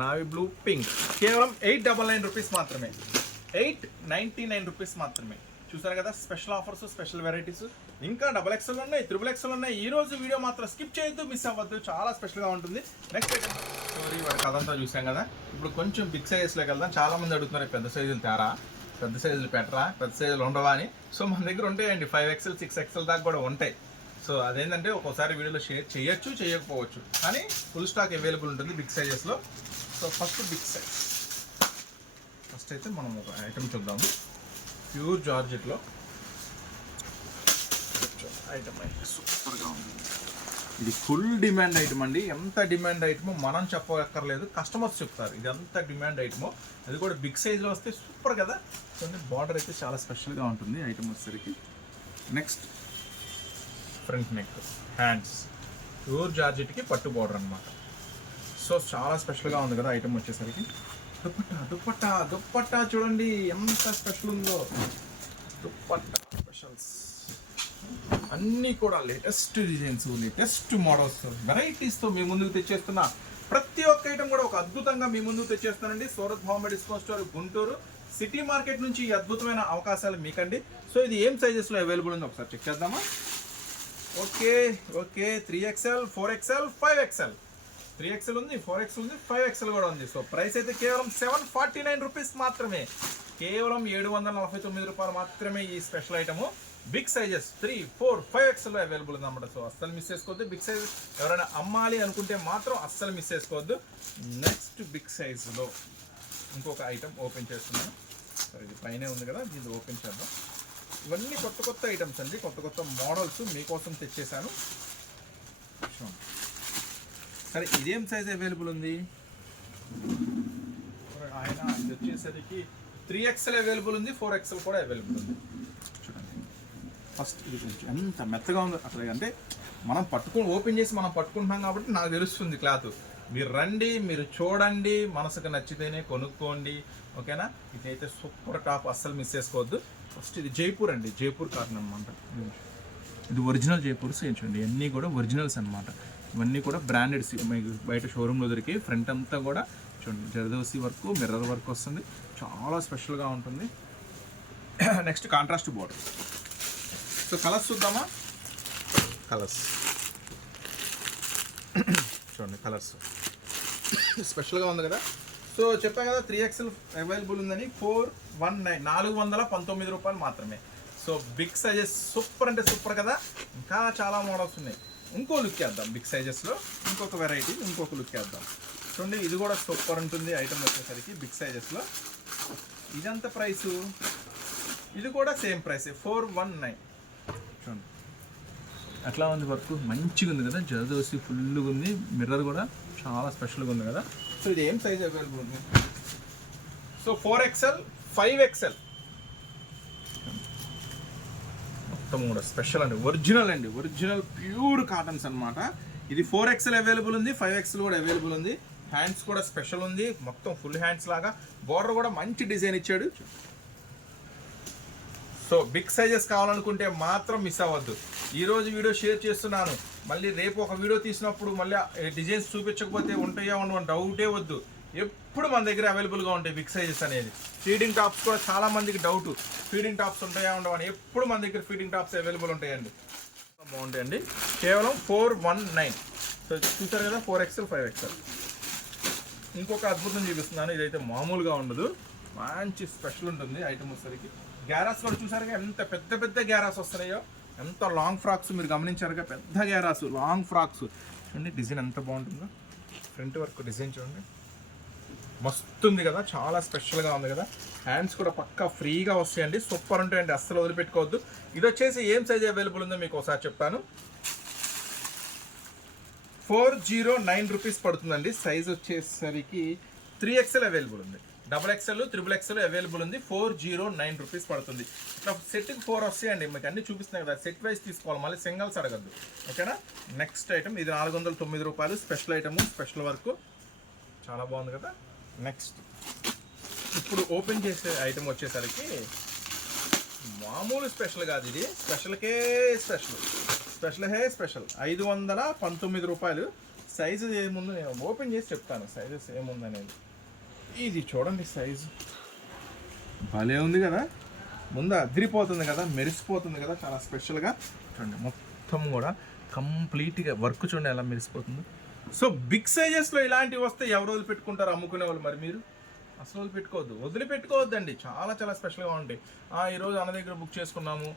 navy blue, pink. కేవలం 899 రూపీస్ మాత్రమే, 899 రూపీస్ మాత్రమే. చూసారు కదా, స్పెషల్ ఆఫర్స్, స్పెషల్ వెరైటీస్. ఇంకా XXL ఉన్నాయి, XXL ఉన్నాయి. ఈ రోజు వీడియో మాత్రం స్కిప్ చేయొద్దు, మిస్ అవ్వద్దు, చాలా స్పెషల్గా ఉంటుంది. నెక్స్ట్ స్టోరీ వాడి కథ అంతా చూసాం కదా. ఇప్పుడు కొంచెం బిగ్ సైజెస్లోకి వెళ్దాం. చాలామంది అడుగుతున్నారు పెద్ద సైజులు తేరా, పెద్ద సైజులు పెట్టరా, పెద్ద సైజులు ఉండవా అని. సో మన దగ్గర ఉంటాయండి 5XL, 6XL దాకా కూడా ఉంటాయి. సో అదేంటంటే ఒక్కోసారి వీడియోలో షేర్ చేయొచ్చు చేయకపోవచ్చు, కానీ ఫుల్ స్టాక్ అవైలబుల్ ఉంటుంది బిగ్ సైజెస్లో. So first big size, first అయితే మనం ఒక ఐటమ్ చూద్దాము. ప్యూర్ జార్జెట్లో ఐటమ్ అయితే సూపర్గా ఉంది. ఇది ఫుల్ డిమాండ్ ఐటమ్ అండి. ఎంత డిమాండ్ ఐటమో మనం చెప్పక్కర్లేదు, కస్టమర్స్ చెప్తారు ఇది ఎంత డిమాండ్ ఐటమో. అది కూడా బిగ్ సైజ్లో వస్తే సూపర్ కదా. చూడండి బార్డర్ అయితే చాలా స్పెషల్గా ఉంటుంది ఐటమ్ వచ్చేసరికి. Next front neck, hands, pure జార్జెట్కి పట్టు బార్డర్ అనమాట. సో చాలా స్పెషల్గా ఉంది కదా ఐటమ్ వచ్చేసరికి. దుప్పట్టా దుప్పట్టా దుప్పట్టా చూడండి ఎంత స్పెషల్ ఉందో. దుప్పట్టా స్పెషల్స్ అన్నీ కూడా లేటెస్ట్ డిజైన్స్, లేటెస్ట్ మోడల్స్, వెరైటీస్తో మీ ముందుకు తెచ్చేస్తున్నా. ప్రతి ఒక్క ఐటమ్ కూడా ఒక అద్భుతంగా మీ ముందుకు తెచ్చేస్తానండి. Surat Bombay discount store, Guntur city market నుంచి ఈ అద్భుతమైన అవకాశాలు మీకండి. సో ఇది ఏం సైజెస్లో అవైలబుల్ ఉందో ఒకసారి చెక్ చేద్దామా. Okay okay, 3XL, 4XL, 5XL. 3XL ఉంది, 4XL ఉంది, 5XL కూడా ఉంది. సో ప్రైస్ అయితే కేవలం 749 రూపీస్ మాత్రమే, కేవలం 749 రూపాయలు మాత్రమే ఈ special item. Big sizes 3, 4, 5XL available ఉందన్నమాట. సో అస్సలు మిస్ చేసుకోవద్దు. బిగ్ సైజ్ ఎవరైనా అమ్మాలి అనుకుంటే మాత్రం అస్సలు మిస్ చేసుకోవద్దు. నెక్స్ట్ బిగ్ సైజులో ఇంకొక ఐటమ్ ఓపెన్ చేస్తున్నాను. సరే ఇది పైనే ఉంది కదా, ఇది ఓపెన్ చేద్దాం. ఇవన్నీ కొత్త కొత్త ఐటమ్స్ అండి, కొత్త కొత్త మోడల్స్ మీకోసం తెచ్చేసాను. సరే ఇదేం సైజ్ అవైలబుల్ ఉంది? ఆయన ఇది వచ్చేసరికి 3XL అవైలబుల్ ఉంది, 4XL కూడా అవైలబుల్ ఉంది. చూడండి ఫస్ట్ ఇది కొంచెం ఎంత మెత్తగా ఉంది అట్లా, అంటే మనం ఓపెన్ చేసి మనం పట్టుకుంటున్నాం కాబట్టి నాకు తెలుస్తుంది క్లాత్. మీరు రండి, మీరు చూడండి, మనసుకు నచ్చితేనే కొనుక్కోండి, ఓకేనా. ఇదైతే సూపర్ టాప్, అస్సలు మిస్ చేసుకోవద్దు. ఫస్ట్ ఇది జైపూర్ అండి, జైపూర్ కాటన్ అనమాట. ఇది ఒరిజినల్ జైపూర్స్ చూడండి, అన్నీ కూడా ఒరిజినల్స్ అనమాట. ఇవన్నీ కూడా బ్రాండెడ్, బయట షోరూంలో దొరికి. ఫ్రంట్ అంతా కూడా చూడండి జరదోసి వర్క్, మిర్రర్ వర్క్ వస్తుంది, చాలా స్పెషల్గా ఉంటుంది. Next contrast border. So colours చూద్దామా. కలర్స్ చూడండి, కలర్స్ స్పెషల్గా ఉంది కదా. సో చెప్పాను కదా 3XL అవైలబుల్ ఉందని. 419 రూపాయలు మాత్రమే. సో బిగ్ సైజెస్ సూపర్ అంటే సూపర్ కదా. ఇంకా చాలా మోడల్స్ ఉన్నాయి. ఇంకో లుక్ వేద్దాం బిగ్ సైజెస్లో, ఇంకొక వెరైటీ, ఇంకొక లుక్ వేద్దాం. చూడండి ఇది కూడా సూపర్ ఉంటుంది ఐటమ్ వచ్చేసరికి బిగ్ సైజెస్లో. ఇదంత ప్రైసు, ఇది కూడా సేమ్ ప్రైస్ 419. చూడండి అట్లా ఉంది వర్క్, మంచిగా ఉంది కదా. జరదోసి ఫుల్గా ఉంది, మిర్రర్ కూడా చాలా స్పెషల్గా ఉంది కదా. సో ఇది ఏం సైజ్ అవైలబుల్ ఉంది? సో 4XL, 5XL మొత్తం కూడా స్పెషల్ అండి, ఒరిజినల్ ప్యూర్ కాటన్స్ అనమాట. ఇది 4XL అవైలబుల్ ఉంది, 5XL కూడా అవైలబుల్ ఉంది. హ్యాండ్స్ కూడా స్పెషల్ ఉంది, మొత్తం ఫుల్ హ్యాండ్స్ లాగా. బోర్డర్ కూడా మంచి డిజైన్ ఇచ్చాడు. సో బిగ్ సైజెస్ కావాలనుకుంటే మాత్రం మిస్ అవ్వద్దు. ఈరోజు వీడియో షేర్ చేస్తున్నాను, మళ్ళీ రేపు ఒక వీడియో తీసినప్పుడు మళ్ళీ డిజైన్స్ చూపించకపోతే ఉంటాయా ఉండవు డౌటే వద్దు. ఎప్పుడు మన దగ్గర అవైలబుల్గా ఉంటాయి బిగ్ సైజెస్ అనేది. ఫీడింగ్ టాప్స్ కూడా చాలా మందికి డౌట్, ఫీడింగ్ టాప్స్ ఉంటాయా ఉండవు అని. ఎప్పుడు మన దగ్గర ఫీడింగ్ టాప్స్ అవైలబుల్ ఉంటాయండి, బాగుంటాయండి. కేవలం 419. సో చూసారు కదా 4XL, 5XL. ఇంకొక అద్భుతం చూపిస్తున్నాను, ఇదైతే మామూలుగా ఉండదు, మంచి స్పెషల్ ఉంటుంది ఐటమ్ వచ్చేసరికి. గ్యారాస్ కూడా చూసారుగా ఎంత పెద్ద పెద్ద గ్యారాస్ వస్తున్నాయో, ఎంత లాంగ్ ఫ్రాక్స్ మీరు గమనించారుగా, పెద్ద గ్యారాస్, లాంగ్ ఫ్రాక్స్. చూడండి డిజైన్ ఎంత బాగుంటుందో, ఫ్రంట్ వర్క్ డిజైన్ చూడండి మస్తు ఉంది కదా, చాలా స్పెషల్గా ఉంది కదా. హ్యాండ్స్ కూడా పక్కా ఫ్రీగా వస్తాయండి, సూపర్ ఉంటాయండి, అస్సలు వదిలిపెట్టుకోవద్దు. ఇది వచ్చేసి ఏం సైజ్ అవైలబుల్ ఉందో మీకు ఒకసారి చెప్తాను. 409 రూపీస్ పడుతుందండి. సైజ్ వచ్చేసరికి 3XL అవైలబుల్ ఉంది, XXL, XXL అవైలబుల్ ఉంది. 409 రూపీస్ పడుతుంది. ఇట్లా సెట్కి 4 వస్తాయండి, మీకు అన్ని చూపిస్తున్నాయి కదా. సెట్ వైజ్ తీసుకోవాలి, మళ్ళీ సింగల్స్ అడగద్దు, ఓకేనా. నెక్స్ట్ ఐటమ్ ఇది 409 రూపాయలు. స్పెషల్ ఐటమ్, స్పెషల్ వర్క్, చాలా బాగుంది కదా. నెక్స్ట్ ఇప్పుడు ఓపెన్ చేసే ఐటమ్ వచ్చేసరికి మామూలు స్పెషల్ కాదు, ఇది స్పెషల్కే స్పెషల్, స్పెషల్ 519 రూపాయలు. సైజు ఏముందో నేను ఓపెన్ చేసి చెప్తాను, సైజెస్ ఏముందనేది. ఇది చూడండి సైజు భలే ఉంది కదా, ముందు అదిరిపోతుంది కదా, మెరిసిపోతుంది కదా, చాలా స్పెషల్గా. చూడండి మొత్తం కూడా కంప్లీట్గా వర్క్ చూడండి ఎలా మెరిసిపోతుందో. సో బిగ్ సైజెస్లో ఇలాంటివి వస్తే ఎవరు వదిలిపెట్టుకుంటారు అమ్ముకునే వాళ్ళు? మరి మీరు అసలు వదిలిపెట్టుకోవద్దండి, చాలా చాలా స్పెషల్గా ఉంటాయి. ఈరోజు అన్న దగ్గర బుక్ చేసుకున్నాము,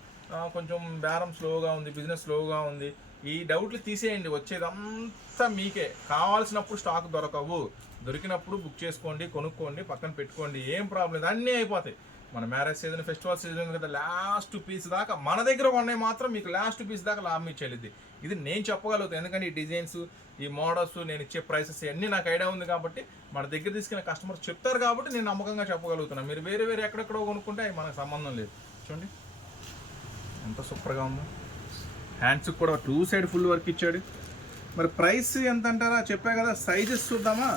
కొంచెం బేరం స్లోగా ఉంది, బిజినెస్ స్లోగా ఉంది, ఈ డౌట్లు తీసేయండి. వచ్చేదంతా మీకే. కావాల్సినప్పుడు స్టాక్ దొరకవు, దొరికినప్పుడు బుక్ చేసుకోండి, కొనుక్కోండి, పక్కన పెట్టుకోండి, ఏం ప్రాబ్లం లేదు, అన్నీ అయిపోతాయి. మన మ్యారేజ్ సీజన్, ఫెస్టివల్ సీజన్ కదా, లాస్ట్ పీస్ దాకా మన దగ్గర ఉన్నాయి మాత్రం మీకు లాస్ట్ పీస్ దాకా లాభం ఇచ్చేది. ఇది నేను చెప్పగలుగుతాను, ఎందుకంటే ఈ డిజైన్స్, ఈ మోడల్స్, నేను ఇచ్చే ప్రైసెస్ అన్నీ నాకు ఐడియా ఉంది కాబట్టి, మన దగ్గర తీసుకున్న కస్టమర్స్ చెప్తారు కాబట్టి నేను నమ్మకంగా చెప్పగలుగుతున్నాను. మీరు వేరే వేరే ఎక్కడెక్కడో కొనుక్కుంటే అవి మనకు సంబంధం లేదు. చూడండి ఎంత సూపర్గా ఉందో. హ్యాండ్స్కి కూడా 2 సైడ్ ఫుల్ వర్క్ ఇచ్చాడు. మరి ప్రైస్ ఎంత అంటారా? చెప్పా కదా. సైజెస్ చూద్దామా?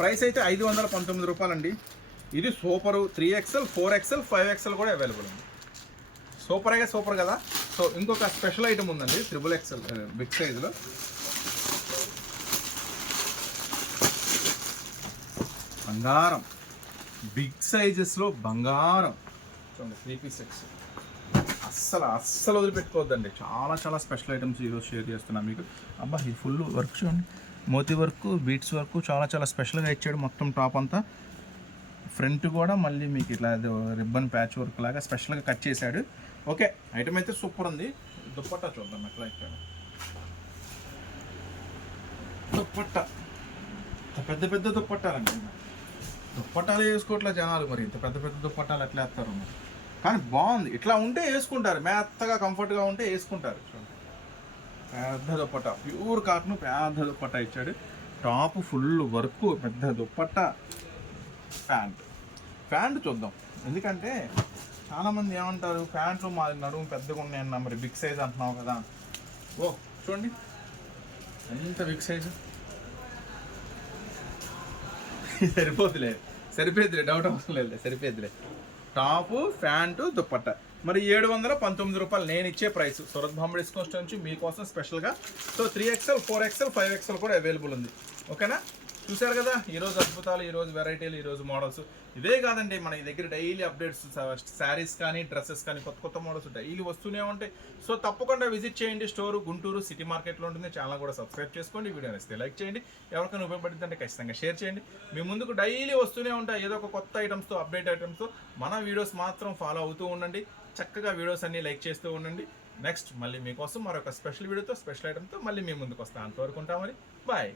ప్రైస్ అయితే 519 రూపాయలండి. ఇది సూపరు. 3XL, 4XL, 5XL కూడా అవైలబుల్ ఉంది. సూపర్గా సూపర్ కదా. సో ఇంకొక స్పెషల్ ఐటమ్ ఉందండి, XXL బిగ్ సైజులో. బంగారం, బిగ్ సైజెస్లో బంగారం. చూడండి 3 పీస్ సెట్స్. అస్సలు వదిలిపెట్టుకోవద్దండి. చాలా చాలా స్పెషల్ ఐటమ్స్ ఈరోజు షేర్ చేస్తున్నాను మీకు. అబ్బా ఇది ఫుల్ వర్క్ చూడండి, మోతీ వర్క్, బీట్స్ వర్క్, చాలా చాలా స్పెషల్గా ఇచ్చాడు. మొత్తం టాప్ అంతా ఫ్రంట్ కూడా మళ్ళీ మీకు ఇట్లా రిబ్బన్ ప్యాచ్ వర్క్ లాగా స్పెషల్గా కట్ చేశాడు. ఓకే, ఐటమ్ అయితే సూపర్ ఉంది. దుప్పట్టా చూద్దాం ఎట్లా ఇచ్చాడు. దుప్పట్టా పెద్ద పెద్ద దుప్పట్టాలండి. దుప్పట్టాలు వేసుకోవట్లే జనాలు, మరి ఇంత పెద్ద పెద్ద దుప్పట్టాలు ఎట్లా వేస్తారు మరి? కానీ బాగుంది. ఇట్లా ఉంటే వేసుకుంటారు, మెత్తగా కంఫర్ట్గా ఉంటే వేసుకుంటారు. చూడండి పెద్ద దుప్పట్టా, ప్యూర్ కాటన్ పెద్ద దుప్పట్టా ఇచ్చాడు. టాప్ ఫుల్ వర్క్, పెద్ద దుప్పట్టా. ప్యాంట్ చూద్దాం, ఎందుకంటే చాలామంది ఏమంటారు, ప్యాంట్లు మా నడుము పెద్దగా ఉన్నాయన్న, మరి బిగ్ సైజ్ అంటున్నావు కదా. ఓ చూడండి ఎంత బిగ్ సైజు. సరిపోద్దులే, డౌట్ అవసరం లేదు, సరిపోద్దులే. Top, pant, dupatta. మరి 719 రూపాయలు నేను ఇచ్చే ప్రైస్. సూరత్ బాంబే డిస్కౌంట్ నుంచి మీకోసం స్పెషల్గా. సో 3XL, 4XL, 5XL కూడా అవైలబుల్ ఉంది. ఓకేనా? చూశారు కదా ఈరోజు అద్భుతాలు, ఈరోజు వెరైటీలు, ఈరోజు మోడల్స్. ఇవే కాదండి, మన దగ్గర డైలీ అప్డేట్స్, శారీస్ కానీ డ్రెస్సెస్ కానీ కొత్త మోడల్స్ డైలీ వస్తూనే ఉంటాయి. సో తప్పకుండా విజిట్ చేయండి. స్టోరు గుంటూరు సిటీ మార్కెట్లో ఉంటుంది. ఛానల్ కూడా సబ్స్క్రైబ్ చేసుకోండి. వీడియో నచ్చితే లైక్ చేయండి. ఎవరికైనా ఉపయోగపడుతుందంటే ఖచ్చితంగా షేర్ చేయండి. మీ ముందుకు డైలీ వస్తూనే ఉంటాయి ఏదో ఒక కొత్త ఐటమ్స్తో, అప్డేట్ ఐటమ్స్తో. మన వీడియోస్ మాత్రం ఫాలో అవుతూ ఉండండి. చక్కగా వీడియోస్ అన్నీ లైక్ చేస్తూ ఉండండి. నెక్స్ట్ మళ్ళీ మీకోసం మరొక స్పెషల్ వీడియోతో, స్పెషల్ ఐటమ్తో మళ్ళీ మీ ముందుకు వస్తాను. అంతవరకు ఉంటామని బాయ్.